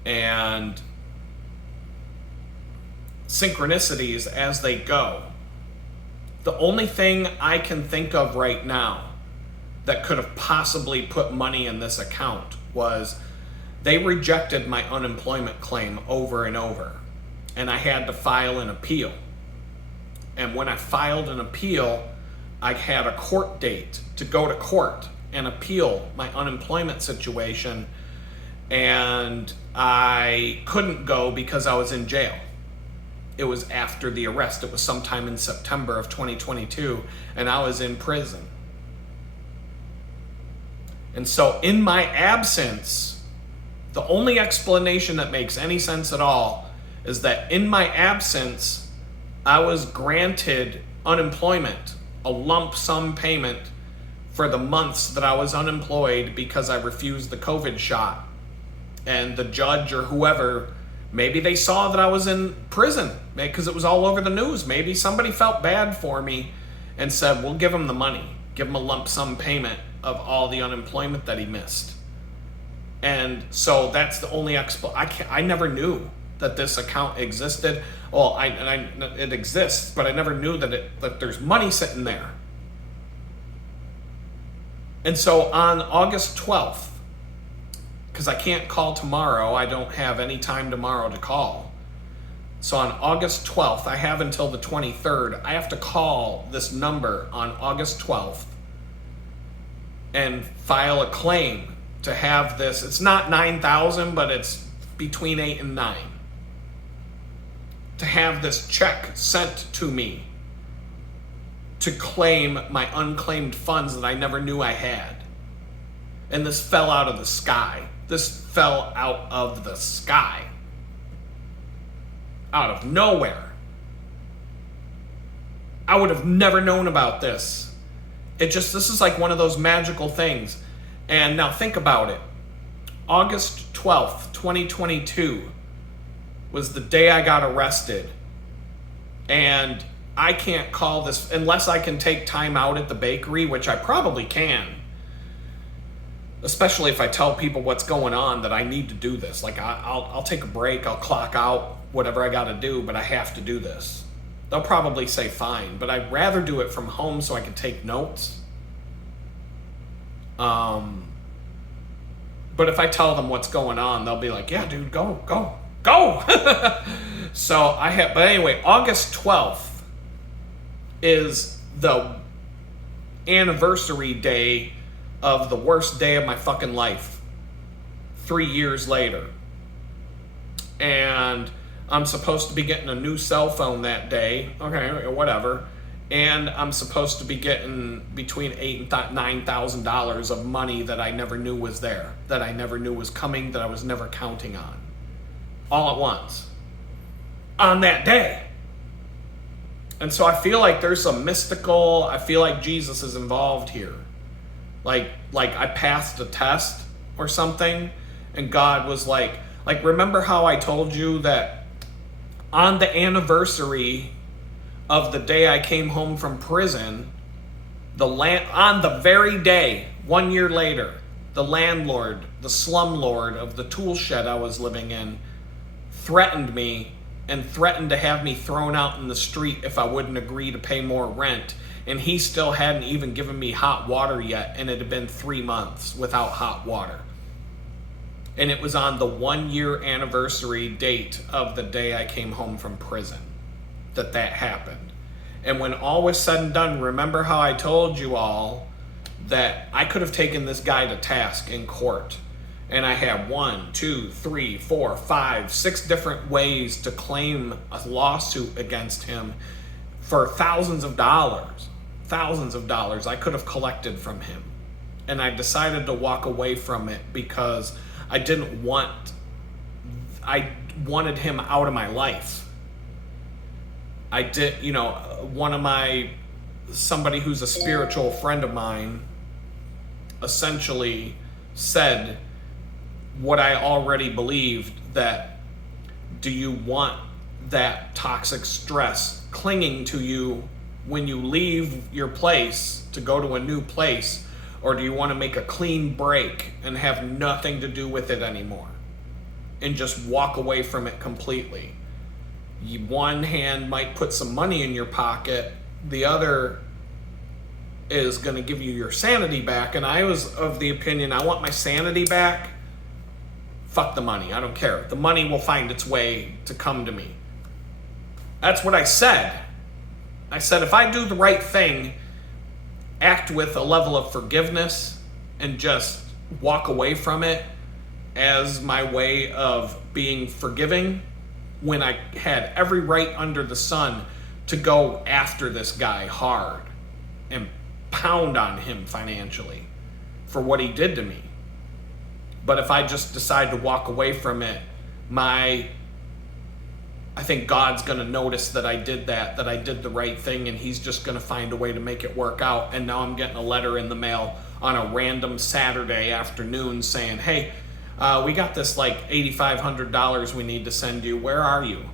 And synchronicities as they go. The only thing I can think of right now that could have possibly put money in this account was they rejected my unemployment claim over and over, and I had to file an appeal. And when I filed an appeal, I had a court date to go to court and appeal my unemployment situation, and I couldn't go because I was in jail. it was after the arrest. It was sometime in September of 2022, and I was in prison. And so in my absence, the only explanation that makes any sense at all is that in my absence, I was granted unemployment, a lump sum payment for the months that I was unemployed because I refused the COVID shot. And the judge or whoever, maybe they saw that I was in prison because it was all over the news. Maybe somebody felt bad for me and said, we'll give him the money, give him a lump sum payment of all the unemployment that he missed. And so that's the only I never knew that this account existed. Well, it exists, but I never knew that there's money sitting there. And so on August 12th, because I can't call tomorrow, I don't have any time tomorrow to call. So on August 12th, I have until the 23rd, I have to call this number on August 12th and file a claim to have this. It's not $9,000, but it's between 8 and 9. To have this check sent to me to claim my unclaimed funds that I never knew I had. And this fell out of the sky. This fell out of the sky. Out of nowhere. I would have never known about this. This is like one of those magical things. And now think about it. August 12th, 2022 was the day I got arrested. And I can't call this unless I can take time out at the bakery, which I probably can. Especially if I tell people what's going on, that I need to do this. Like I'll take a break, I'll clock out, whatever I gotta do, but I have to do this. They'll probably say fine, but I'd rather do it from home so I can take notes. But if I tell them what's going on, they'll be like, yeah, dude, go. So but anyway, August 12th is the anniversary day of the worst day of my fucking life. 3 years later. And I'm supposed to be getting a new cell phone that day. Okay, whatever. And I'm supposed to be getting between $8,000 and $9,000 of money that I never knew was there, that I never knew was coming, that I was never counting on. All at once. On that day. And so I feel like there's some mystical, I feel like Jesus is involved here. Like I passed a test or something, and God was like remember how I told you that on the anniversary of the day I came home from prison, on the very day, 1 year later, the landlord, the slumlord of the tool shed I was living in, threatened me and threatened to have me thrown out in the street if I wouldn't agree to pay more rent. And he still hadn't even given me hot water yet, and it had been 3 months without hot water. And it was on the 1 year anniversary date of the day I came home from prison that happened. And when all was said and done, remember how I told you all that I could have taken this guy to task in court. And I had 1, 2, 3, 4, 5, 6 different ways to claim a lawsuit against him for thousands of dollars I could have collected from him. And I decided to walk away from it because I wanted him out of my life. Somebody who's a spiritual friend of mine essentially said what I already believed, that do you want that toxic stress clinging to you when you leave your place to go to a new place, or do you want to make a clean break and have nothing to do with it anymore and just walk away from it completely? One hand might put some money in your pocket, the other is going to give you your sanity back. And I was of the opinion, I want my sanity back. Fuck the money, I don't care. The money will find its way to come to me. That's what I said. I said, if I do the right thing, act with a level of forgiveness, and just walk away from it as my way of being forgiving, when I had every right under the sun to go after this guy hard and pound on him financially for what he did to me. But if I just decide to walk away from it, I think God's going to notice that I did that I did the right thing, and he's just going to find a way to make it work out. And now I'm getting a letter in the mail on a random Saturday afternoon saying, hey, we got this like $8,500 we need to send you. Where are you?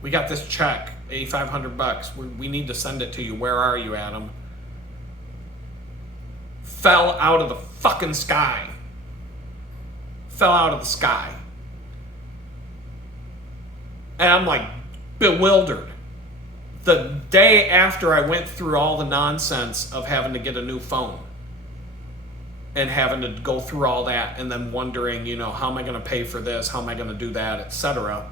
We got this check, $8,500. We need to send it to you. Where are you, Adam? Fell out of the fucking sky. Fell out of the sky. And I'm like bewildered. The day after I went through all the nonsense of having to get a new phone and having to go through all that and then wondering, how am I going to pay for this? How am I going to do that, etc.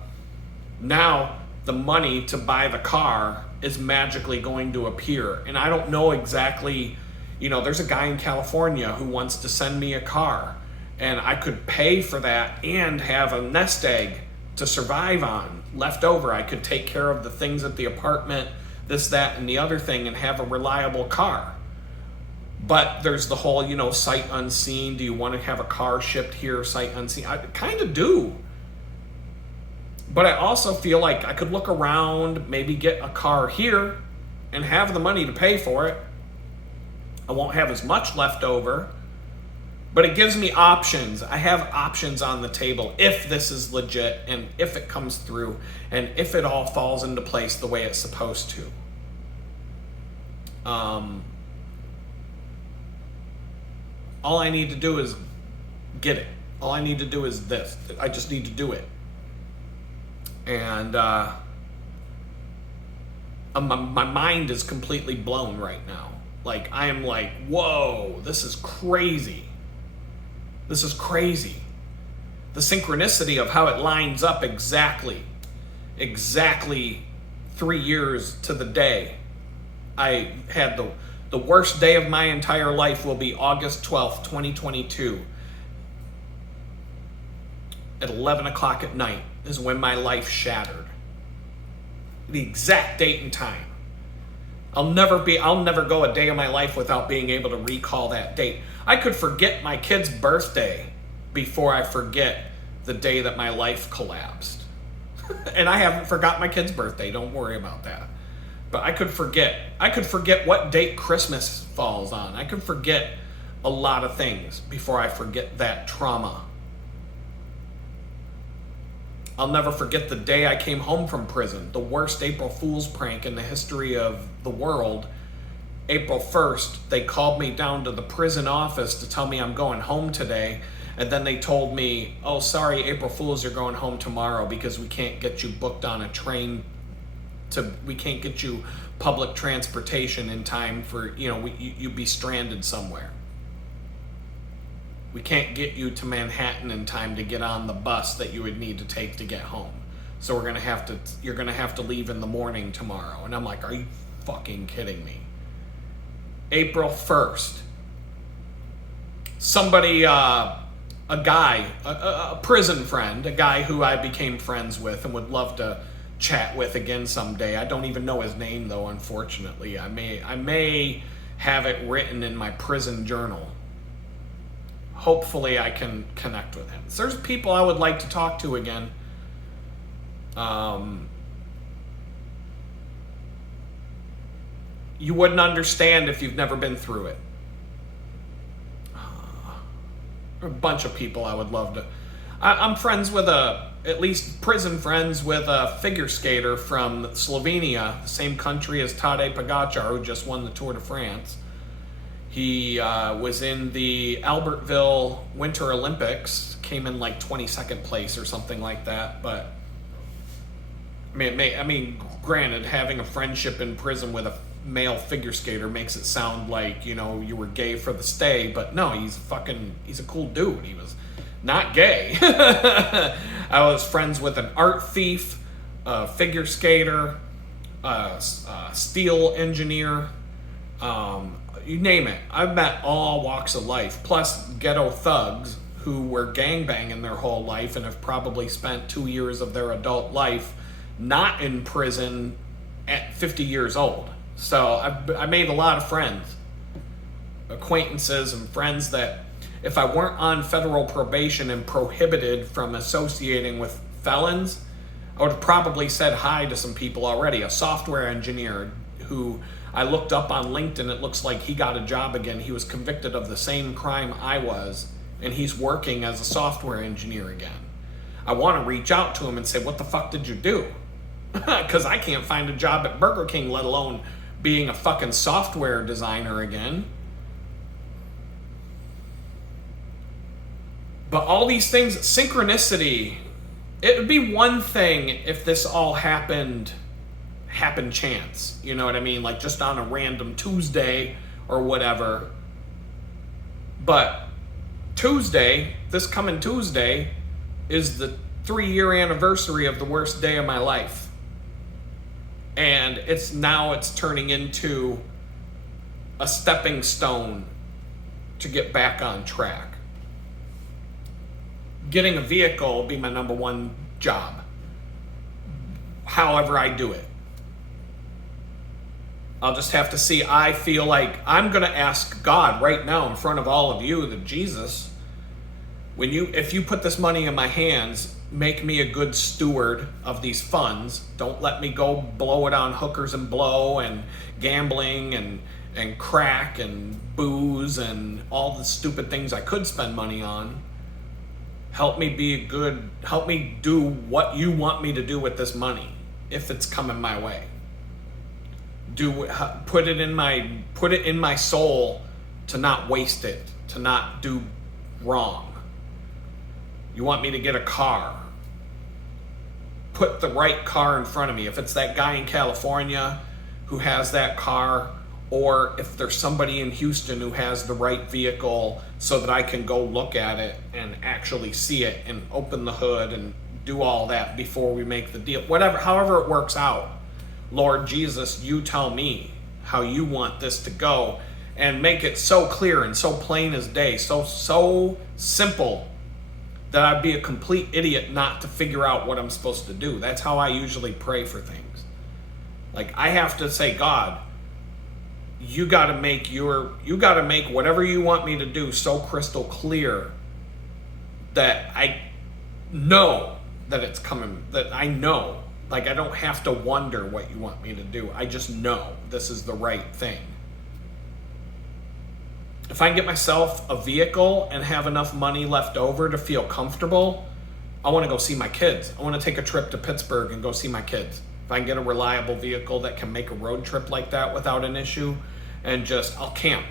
Now the money to buy the car is magically going to appear. And I don't know exactly, there's a guy in California who wants to send me a car, and I could pay for that and have a nest egg to survive on left over. I could take care of the things at the apartment, this, that, and the other thing, and have a reliable car. But there's the whole, sight unseen. Do you want to have a car shipped here, sight unseen? I kind of do. But I also feel like I could look around, maybe get a car here and have the money to pay for it. I won't have as much left over, but it gives me options. I have options on the table if this is legit and if it comes through and if it all falls into place the way it's supposed to. All I need to do is get it. All I need to do is this. I just need to do it. And my mind is completely blown right now. Like, I am like, whoa, this is crazy. This is crazy. The synchronicity of how it lines up exactly 3 years to the day. I had the worst day of my entire life will be August 12th, 2022. At 11 o'clock at night is when my life shattered. The exact date and time. I'll never go a day of my life without being able to recall that date. I could forget my kid's birthday before I forget the day that my life collapsed. And I haven't forgot my kid's birthday, don't worry about that. But I could forget what date Christmas falls on. I could forget a lot of things before I forget that trauma. I'll never forget the day I came home from prison, the worst April Fool's prank in the history of the world. April 1st, they called me down to the prison office to tell me I'm going home today. And then they told me, oh, sorry, April Fools, you're going home tomorrow because we can't get you booked on a train. We can't get you public transportation in time for, you'd be stranded somewhere. We can't get you to Manhattan in time to get on the bus that you would need to take to get home. So you're gonna have to leave in the morning tomorrow. And I'm like, are you fucking kidding me? April 1st. Somebody, a guy, a prison friend, a guy who I became friends with and would love to chat with again someday. I don't even know his name though, unfortunately. I may have it written in my prison journal. Hopefully I can connect with him. So there's people I would like to talk to again. You wouldn't understand if you've never been through it. A bunch of people I would love to. I'm friends with at least prison friends with a figure skater from Slovenia, the same country as Tadej Pogačar, who just won the Tour de France. He was in the Albertville Winter Olympics, came in like 22nd place or something like that. But I mean, granted, having a friendship in prison with a male figure skater makes it sound like, you were gay for the stay. But no, he's a cool dude. He was not gay. I was friends with an art thief, a figure skater, a steel engineer. You name it. I've met all walks of life, plus ghetto thugs who were gangbanging their whole life and have probably spent 2 years of their adult life not in prison at 50 years old. So I made a lot of friends, acquaintances and friends that if I weren't on federal probation and prohibited from associating with felons, I would have probably said hi to some people already. A software engineer who I looked up on LinkedIn, it looks like he got a job again. He was convicted of the same crime I was, and he's working as a software engineer again. I want to reach out to him and say, what the fuck did you do? Because I can't find a job at Burger King, let alone being a fucking software designer again. But all these things, synchronicity, it would be one thing if this all happened chance. You know what I mean? Like just on a random Tuesday or whatever. But Tuesday, this coming Tuesday, is the 3-year anniversary of the worst day of my life. And it's turning into a stepping stone to get back on track. Getting a vehicle will be my number one job. However I do it. I'll just have to see. I feel like I'm going to ask God right now in front of all of you that Jesus, if you put this money in my hands, make me a good steward of these funds. Don't let me go blow it on hookers and blow and gambling and crack and booze and all the stupid things I could spend money on. Help me do what you want me to do with this money if it's coming my way. Put it in my soul to not waste it, to not do wrong. You want me to get a car. Put the right car in front of me. If it's that guy in California who has that car, or if there's somebody in Houston who has the right vehicle so that I can go look at it and actually see it and open the hood and do all that before we make the deal. However it works out. Lord Jesus, you tell me how you want this to go and make it so clear and so plain as day, so simple that I'd be a complete idiot not to figure out what I'm supposed to do. That's how I usually pray for things. Like I have to say, God, you got to make whatever you want me to do so crystal clear that I know that it's coming, that I know. Like, I don't have to wonder what you want me to do. I just know this is the right thing. If I can get myself a vehicle and have enough money left over to feel comfortable, I want to go see my kids. I want to take a trip to Pittsburgh and go see my kids. If I can get a reliable vehicle that can make a road trip like that without an issue, and I'll camp.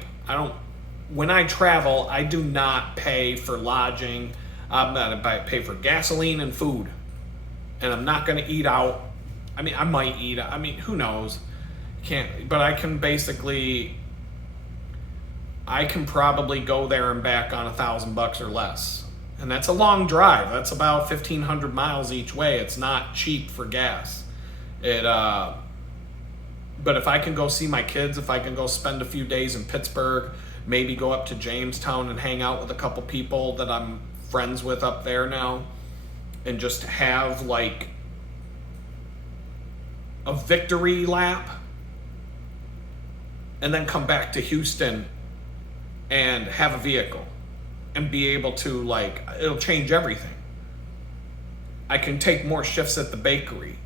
When I travel, I do not pay for lodging. I'm not going to pay for gasoline and food. And I'm not going to eat out. I mean, I might eat. I mean, who knows? But I can probably go there and back on $1,000 or less. And that's a long drive. That's about 1,500 miles each way. It's not cheap for gas. But if I can go see my kids, if I can go spend a few days in Pittsburgh, maybe go up to Jamestown and hang out with a couple people that I'm friends with up there now, and just have like a victory lap, and then come back to Houston and have a vehicle and be able to, like, it'll change everything. I can take more shifts at the bakery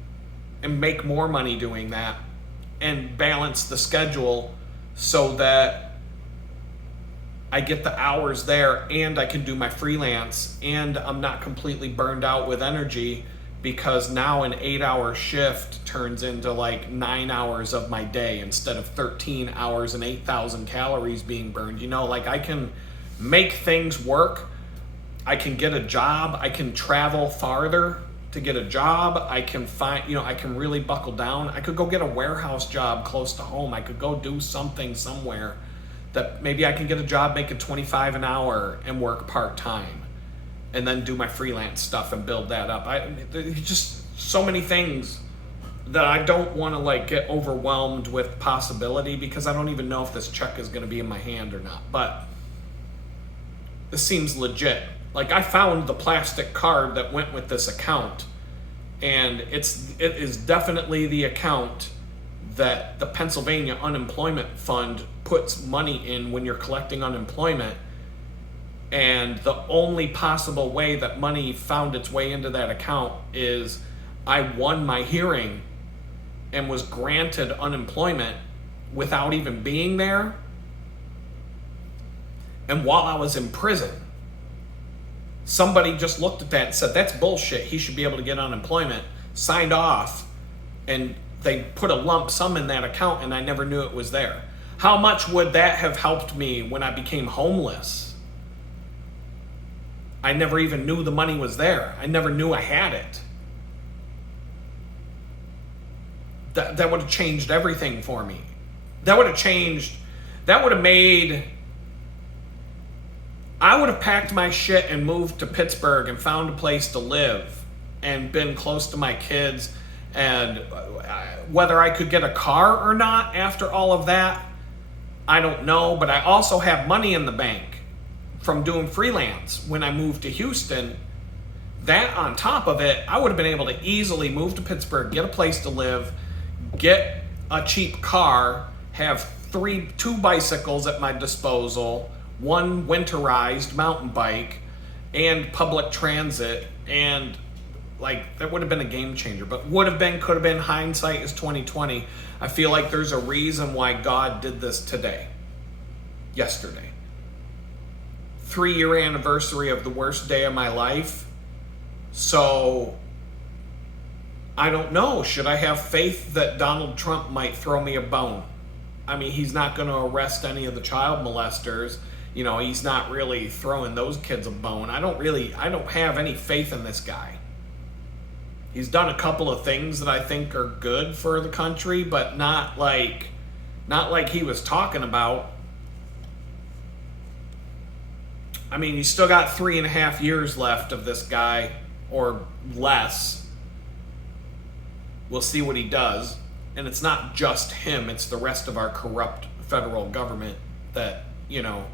and make more money doing that and balance the schedule so that I get the hours there and I can do my freelance and I'm not completely burned out with energy, because now an 8-hour shift turns into like 9 hours of my day instead of 13 hours and 8,000 calories being burned. You know, like I can make things work. I can get a job. I can travel farther to get a job. I can I can really buckle down. I could go get a warehouse job close to home. I could go do something somewhere that maybe I can get a job making $25 an hour and work part-time and then do my freelance stuff and build that up. There's just so many things that I don't want to like get overwhelmed with possibility, because I don't even know if this check is going to be in my hand or not. But this seems legit. Like, I found the plastic card that went with this account, and it is definitely the account that the Pennsylvania Unemployment Fund puts money in when you're collecting unemployment. And the only possible way that money found its way into that account is I won my hearing and was granted unemployment without even being there. And while I was in prison, somebody just looked at that and said, that's bullshit. He should be able to get unemployment. Signed off, and they put a lump sum in that account, and I never knew it was there. How much would that have helped me when I became homeless? I never even knew the money was there. I never knew I had it. That would have changed everything for me. That would have made, I would have packed my shit and moved to Pittsburgh and found a place to live and been close to my kids. And whether I could get a car or not after all of that, I don't know. But I also have money in the bank from doing freelance when I moved to Houston. That on top of it, I would have been able to easily move to Pittsburgh, get a place to live, get a cheap car, have two bicycles at my disposal, one winterized mountain bike, and public transit, and like, that would have been a game changer. But would have been, could have been, hindsight is 2020. I feel like there's a reason why God did this today, yesterday. 3-year anniversary of the worst day of my life. So I don't know. Should I have faith that Donald Trump might throw me a bone? I mean, he's not going to arrest any of the child molesters. You know, he's not really throwing those kids a bone. I don't have any faith in this guy. He's done a couple of things that I think are good for the country, but not like he was talking about. I mean, he's still got 3.5 years left of this guy, or less. We'll see what he does. And it's not just him, it's the rest of our corrupt federal government that, you know,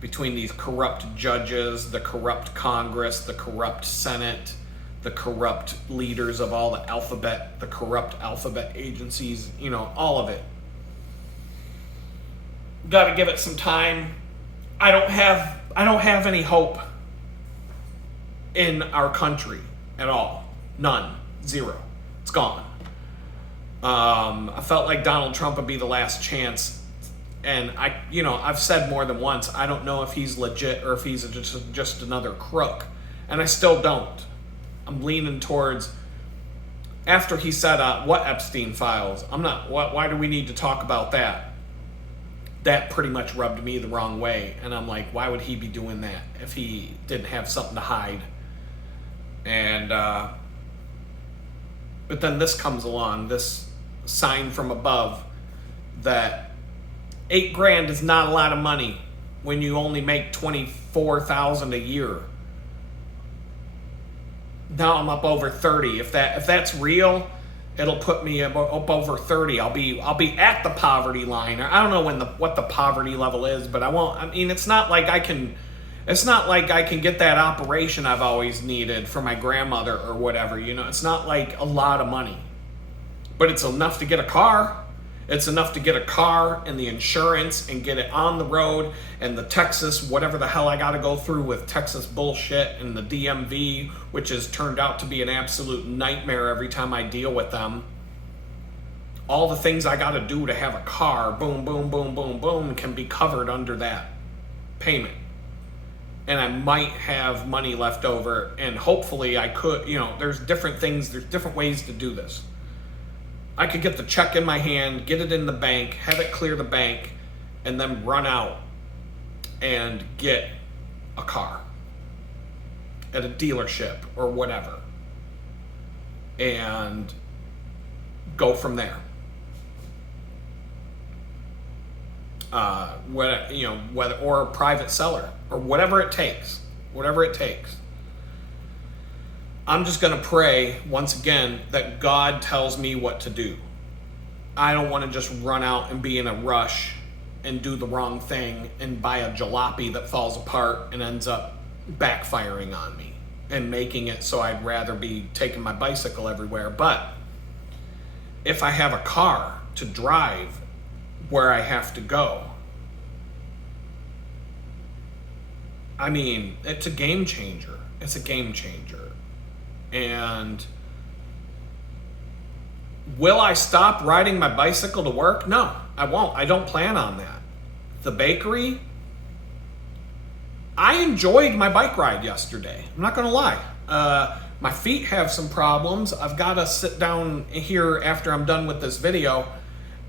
between these corrupt judges, the corrupt Congress, the corrupt Senate, the corrupt leaders of all the corrupt alphabet agencies, you know, all of it. Got to give it some time. I don't have any hope in our country at all. None. Zero. It's gone. I felt like Donald Trump would be the last chance, and I've said more than once, I don't know if he's legit or if he's just another crook, and I still don't. I'm leaning towards, after he said, what Epstein files? Why do we need to talk about that? That pretty much rubbed me the wrong way. And I'm like, why would he be doing that if he didn't have something to hide? And, but then this comes along, this sign from above that $8,000 is not a lot of money when you only make $24,000 a year. Now I'm up over 30. If that's real, it'll put me up over 30. I'll be at the poverty line. I don't know what the poverty level is, but I won't. I mean, it's not like I can get that operation I've always needed for my grandmother or whatever. You know, it's not like a lot of money, but it's enough to get a car. It's enough to get a car and the insurance and get it on the road and the Texas, whatever the hell I got to go through with Texas bullshit and the DMV, which has turned out to be an absolute nightmare every time I deal with them. All the things I got to do to have a car, boom, boom, boom, boom, boom, can be covered under that payment. And I might have money left over, and hopefully I could, there's different things, there's different ways to do this. I could get the check in my hand, get it in the bank, have it clear the bank, and then run out and get a car at a dealership or whatever, and go from there. Whether or a private seller or whatever it takes. I'm just going to pray, once again, that God tells me what to do. I don't want to just run out and be in a rush and do the wrong thing and buy a jalopy that falls apart and ends up backfiring on me and making it so I'd rather be taking my bicycle everywhere. But if I have a car to drive where I have to go, I mean, it's a game changer. It's a game changer. And will I stop riding my bicycle to work? No, I won't. I don't plan on that. The bakery, I enjoyed my bike ride yesterday. I'm not going to lie. My feet have some problems. I've got to sit down here after I'm done with this video,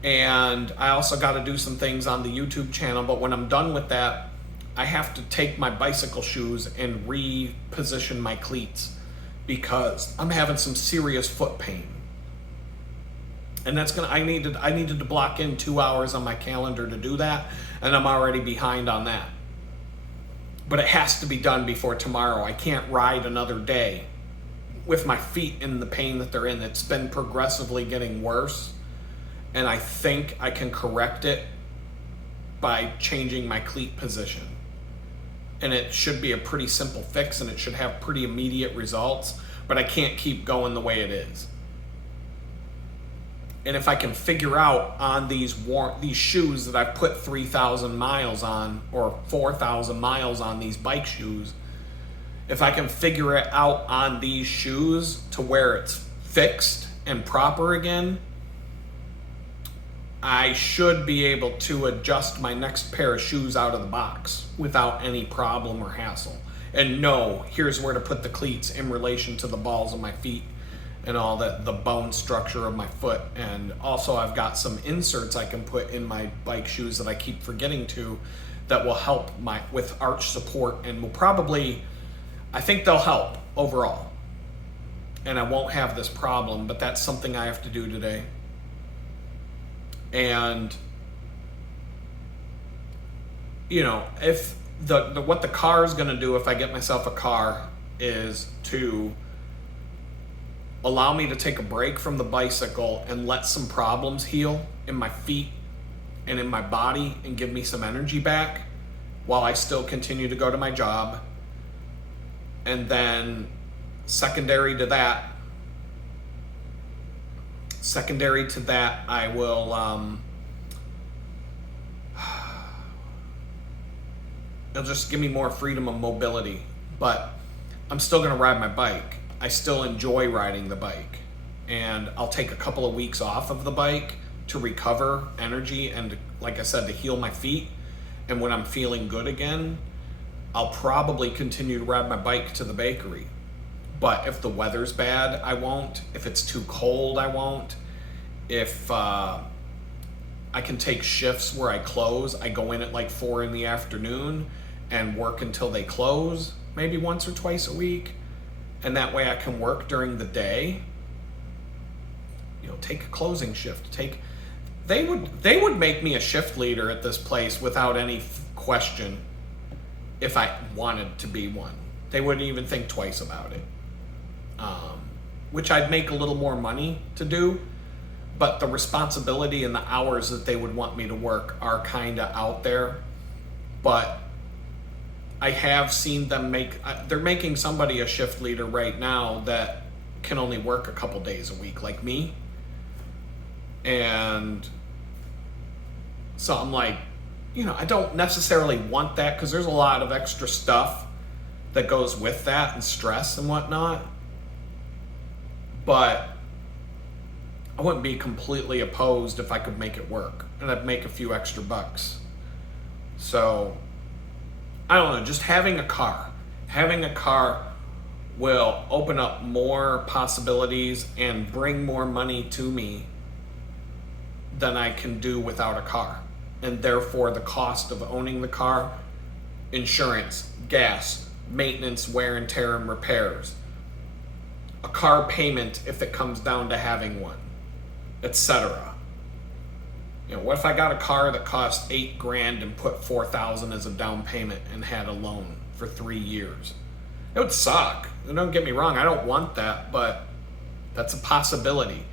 and I also got to do some things on the YouTube channel. But when I'm done with that, I have to take my bicycle shoes and reposition my cleats because I'm having some serious foot pain. And that's I needed to block in 2 hours on my calendar to do that, and I'm already behind on that. But it has to be done before tomorrow. I can't ride another day with my feet in the pain that they're in. It's been progressively getting worse, and I think I can correct it by changing my cleat position. And it should be a pretty simple fix, and it should have pretty immediate results, but I can't keep going the way it is. And if I can figure out on these shoes that I've put 3,000 miles on, or 4,000 miles on these bike shoes, if I can figure it out on these shoes to where it's fixed and proper again, I should be able to adjust my next pair of shoes out of the box without any problem or hassle. And know, here's where to put the cleats in relation to the balls of my feet and all that, the bone structure of my foot. And also I've got some inserts I can put in my bike shoes that I keep forgetting to, that will help with arch support, and will probably, I think they'll help overall. And I won't have this problem, but that's something I have to do today. And, you know, if what the car is going to do if I get myself a car is to allow me to take a break from the bicycle and let some problems heal in my feet and in my body and give me some energy back while I still continue to go to my job. And then secondary to that, I will, it'll just give me more freedom of mobility. But I'm still going to ride my bike. I still enjoy riding the bike. And I'll take a couple of weeks off of the bike to recover energy and, like I said, to heal my feet. And when I'm feeling good again, I'll probably continue to ride my bike to the bakery. But if the weather's bad, I won't. If it's too cold, I won't. If I can take shifts where I close, I go in at like 4 in the afternoon and work until they close, maybe once or twice a week. And that way I can work during the day. You know, take a closing shift. They would make me a shift leader at this place without any question if I wanted to be one. They wouldn't even think twice about it. Which I'd make a little more money to do, but the responsibility and the hours that they would want me to work are kind of out there. But I have seen them they're making somebody a shift leader right now that can only work a couple days a week, like me. And so I'm like, you know, I don't necessarily want that, because there's a lot of extra stuff that goes with that and stress and whatnot. But I wouldn't be completely opposed if I could make it work and I'd make a few extra bucks. So I don't know, just having a car will open up more possibilities and bring more money to me than I can do without a car. And therefore the cost of owning the car, insurance, gas, maintenance, wear and tear and repairs, a car payment if it comes down to having one, etc. You know, what if I got a car that cost $8,000 and put $4,000 as a down payment and had a loan for 3 years? It would suck. Don't get me wrong, I don't want that, but that's a possibility.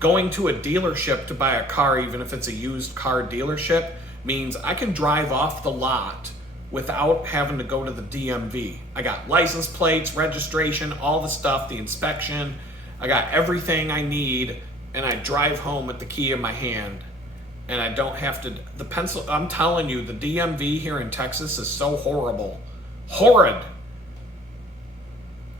Going to a dealership to buy a car, even if it's a used car dealership, means I can drive off the lot without having to go to the DMV. I got license plates, registration, all the stuff, the inspection. I got everything I need, and I drive home with the key in my hand. And I don't have to, I'm telling you, the DMV here in Texas is so horrible. Horrid.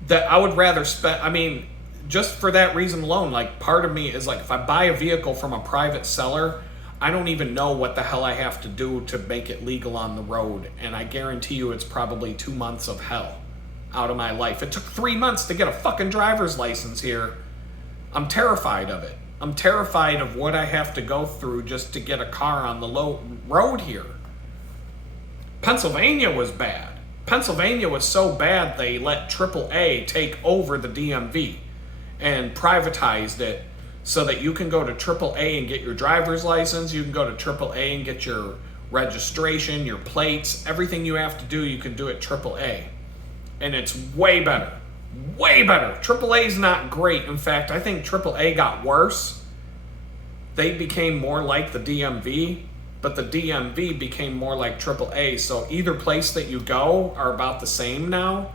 That I would rather spend, just for that reason alone, like part of me is like, if I buy a vehicle from a private seller, I don't even know what the hell I have to do to make it legal on the road. And I guarantee you it's probably 2 months of hell out of my life. It took 3 months to get a fucking driver's license here. I'm terrified of it. I'm terrified of what I have to go through just to get a car on the road here. Pennsylvania was bad. Pennsylvania was so bad they let AAA take over the DMV and privatized it so that you can go to AAA and get your driver's license, you can go to AAA and get your registration, your plates, everything you have to do, you can do at AAA. And it's way better. Way better. AAA is not great. In fact, I think AAA got worse. They became more like the DMV, but the DMV became more like AAA. So either place that you go are about the same now,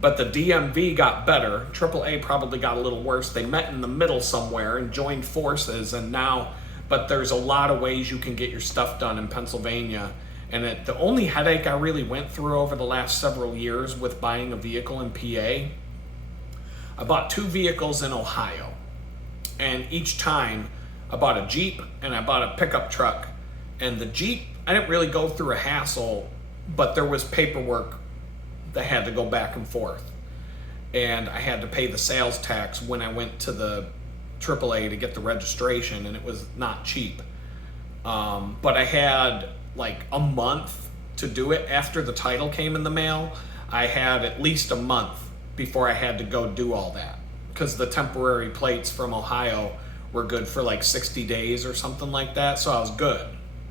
but the DMV got better. AAA probably got a little worse. They met in the middle somewhere and joined forces, and now, but there's a lot of ways you can get your stuff done in Pennsylvania. And the only headache I really went through over the last several years with buying a vehicle in PA, I bought 2 vehicles in Ohio. And each time I bought a Jeep and I bought a pickup truck. And the Jeep, I didn't really go through a hassle, but there was paperwork that had to go back and forth. And I had to pay the sales tax when I went to the AAA to get the registration, and it was not cheap. But I had like a month to do it after the title came in the mail. I had at least a month before I had to go do all that, because the temporary plates from Ohio were good for like 60 days or something like that. So I was good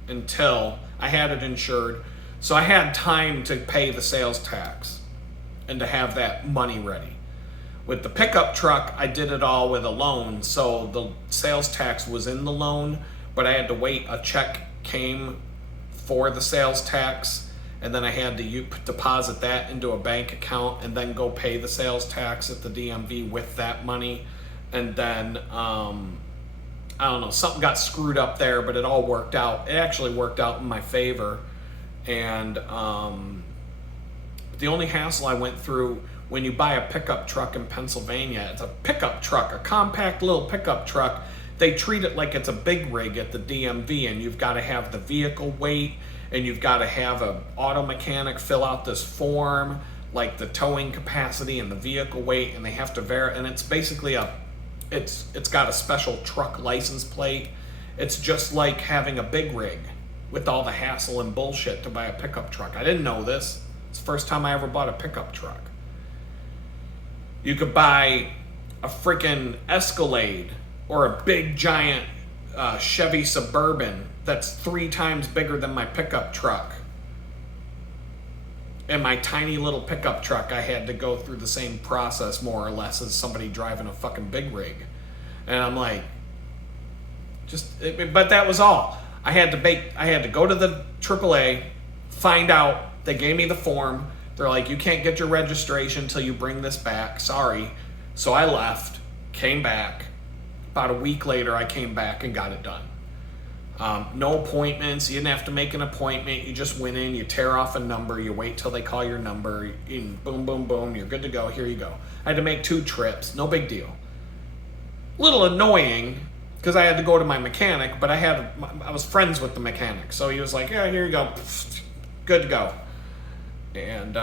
until I had it insured. So I had time to pay the sales tax and to have that money ready. With the pickup truck, I did it all with a loan. So the sales tax was in the loan, but I had to wait. A check came for the sales tax, and then I had to deposit that into a bank account and then go pay the sales tax at the DMV with that money. And then, I don't know, something got screwed up there, but it all worked out. It actually worked out in my favor. And the only hassle I went through when you buy a pickup truck in Pennsylvania, it's a pickup truck, a compact little pickup truck. They treat it like it's a big rig at the DMV, and you've got to have the vehicle weight, and you've got to have an auto mechanic fill out this form, like the towing capacity and the vehicle weight, and they have to verify. And it's basically it's got a special truck license plate. It's just like having a big rig with all the hassle and bullshit to buy a pickup truck. I didn't know this. It's the first time I ever bought a pickup truck. You could buy a freaking Escalade or a big giant Chevy Suburban that's 3 times bigger than my pickup truck. And my tiny little pickup truck, I had to go through the same process more or less as somebody driving a fucking big rig. And I'm like, but that was all. I had to go to the AAA, find out. They gave me the form. They're like, you can't get your registration until you bring this back. Sorry. So I left, came back. About a week later, I came back and got it done. No appointments. You didn't have to make an appointment. You just went in, you tear off a number, you wait till they call your number, and boom, boom, boom, you're good to go. Here you go. I had to make 2 trips. No big deal. A little annoying because I had to go to my mechanic, but I was friends with the mechanic. So he was like, yeah, here you go. Good to go. And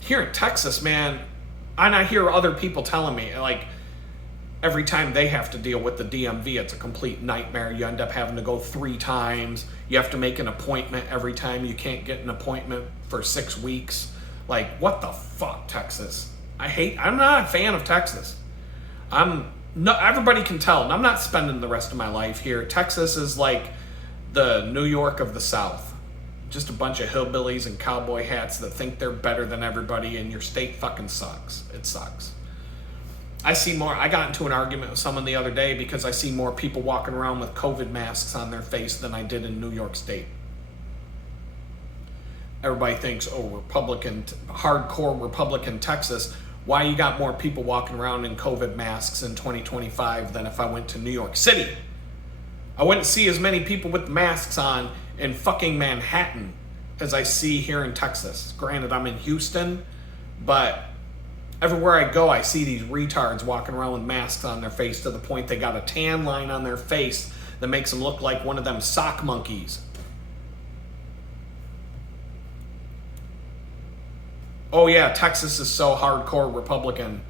here in Texas, man, and I hear other people telling me, like, every time they have to deal with the DMV, it's a complete nightmare. You end up having to go 3 times. You have to make an appointment every time. You can't get an appointment for 6 weeks. Like, what the fuck, Texas? I'm not a fan of Texas. Everybody can tell, and I'm not spending the rest of my life here. Texas is like the New York of the South. Just a bunch of hillbillies and cowboy hats that think they're better than everybody, and your state fucking sucks. It sucks. I see more. I got into an argument with someone the other day because I see more people walking around with COVID masks on their face than I did in New York State. Everybody thinks, oh, Republican, hardcore Republican Texas. Why you got more people walking around in COVID masks in 2025 than if I went to New York City? I wouldn't see as many people with masks on in fucking Manhattan as I see here in Texas. Granted, I'm in Houston, but everywhere I go, I see these retards walking around with masks on their face to the point they got a tan line on their face that makes them look like one of them sock monkeys. Oh yeah, Texas is so hardcore Republican.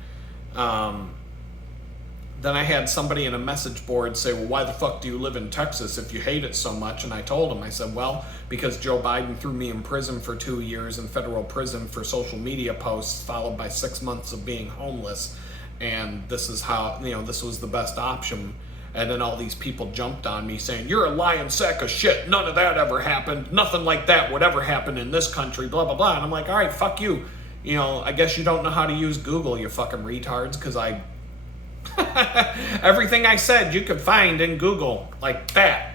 Then I had somebody in a message board say, well, why the fuck do you live in Texas if you hate it so much? And I told him, I said, well, because Joe Biden threw me in prison for 2 years in federal prison for social media posts, followed by 6 months of being homeless. And this is how, this was the best option. And then all these people jumped on me saying, you're a lying sack of shit. None of that ever happened. Nothing like that would ever happen in this country, blah, blah, blah. And I'm like, all right, fuck you. I guess you don't know how to use Google, you fucking retards, because everything I said you could find in Google like that.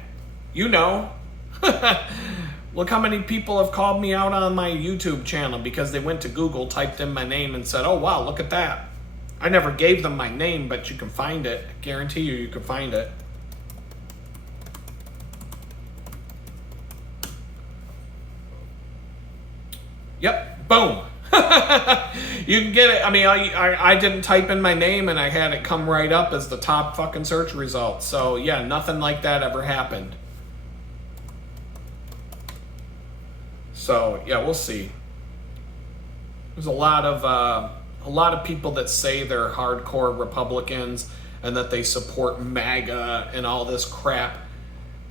Look how many people have called me out on my YouTube channel because they went to Google, typed in my name, and said, oh, wow, look at that. I never gave them my name, but you can find it. I guarantee you can find it. Yep, boom. You can get it. I mean, I didn't type in my name and I had it come right up as the top fucking search result. So yeah, nothing like that ever happened. So yeah, we'll see. There's a lot of people that say they're hardcore Republicans and that they support MAGA and all this crap.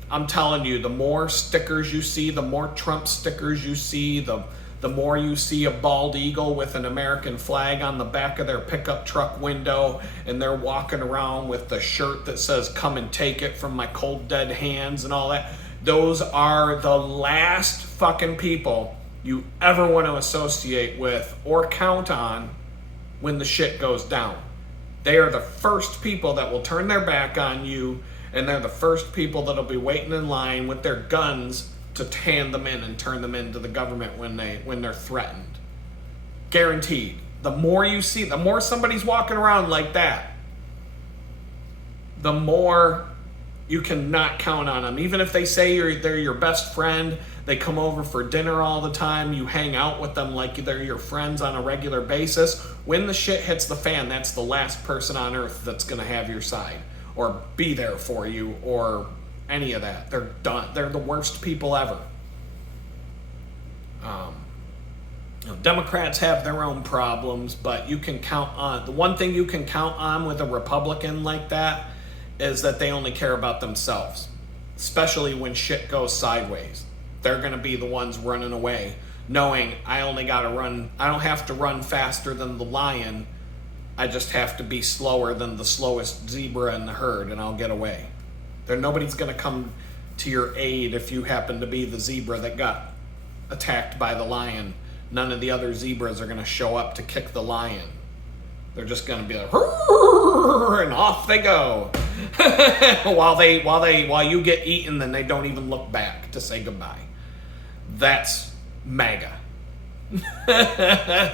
I'm telling you, the more stickers you see, the more Trump stickers you see, the more you see a bald eagle with an American flag on the back of their pickup truck window, and they're walking around with the shirt that says, come and take it from my cold dead hands and all that. Those are the last fucking people you ever want to associate with or count on when the shit goes down. They are the first people that will turn their back on you, and they're the first people that'll be waiting in line with their guns to hand them in and turn them into the government when they're threatened. Guaranteed. The more you see, the more somebody's walking around like that, the more you cannot count on them. Even if they say they're your best friend, they come over for dinner all the time, you hang out with them like they're your friends on a regular basis. When the shit hits the fan, that's the last person on earth that's going to have your side or be there for you or any of that. They're done. They're the worst people ever. Democrats have their own problems, but you can count on, the one thing you can count on with a Republican like that is that they only care about themselves, especially when shit goes sideways. They're going to be the ones running away, knowing I only got to run, I don't have to run faster than the lion, I just have to be slower than the slowest zebra in the herd and I'll get away. Nobody's going to come to your aid if you happen to be the zebra that got attacked by the lion. None of the other zebras are going to show up to kick the lion. They're just going to be like, and off they go. while you get eaten, then they don't even look back to say goodbye. That's MAGA.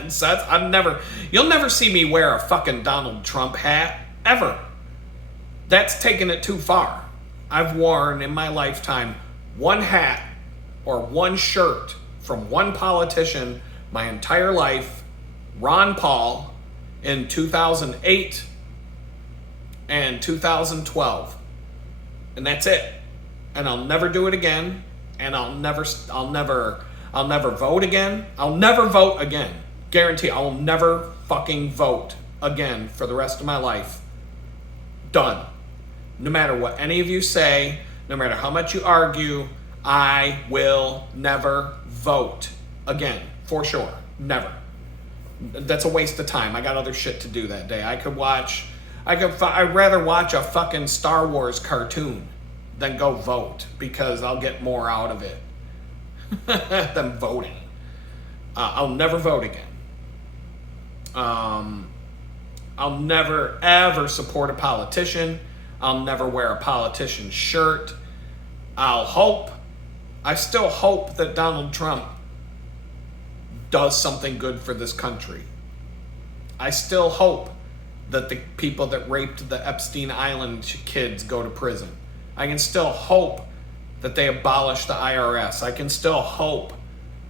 So you'll never see me wear a fucking Donald Trump hat, ever. That's taking it too far. I've worn in my lifetime one hat or one shirt from one politician my entire life, Ron Paul, in 2008 and 2012. And that's it. And I'll never do it again. And I'll never vote again. I'll never vote again. Guarantee I will never fucking vote again for the rest of my life. Done. No matter what any of you say, no matter how much you argue, I will never vote again. For sure. Never. That's a waste of time. I got other shit to do that day. I'd rather watch a fucking Star Wars cartoon than go vote because I'll get more out of it than voting. I'll never vote again. I'll never, ever support a politician. I'll never wear a politician's shirt. I still hope that Donald Trump does something good for this country. I still hope that the people that raped the Epstein Island kids go to prison. I can still hope that they abolish the IRS. I can still hope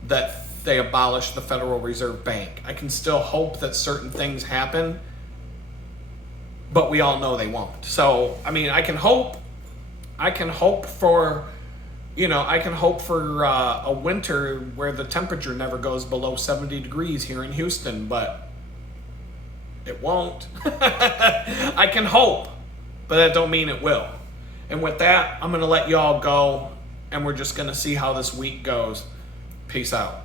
that they abolish the Federal Reserve Bank. I can still hope that certain things happen, but we all know they won't. So, I mean, I can hope for a winter where the temperature never goes below 70 degrees here in Houston, but it won't. I can hope, but that don't mean it will. And with that, I'm going to let y'all go, and we're just going to see how this week goes. Peace out.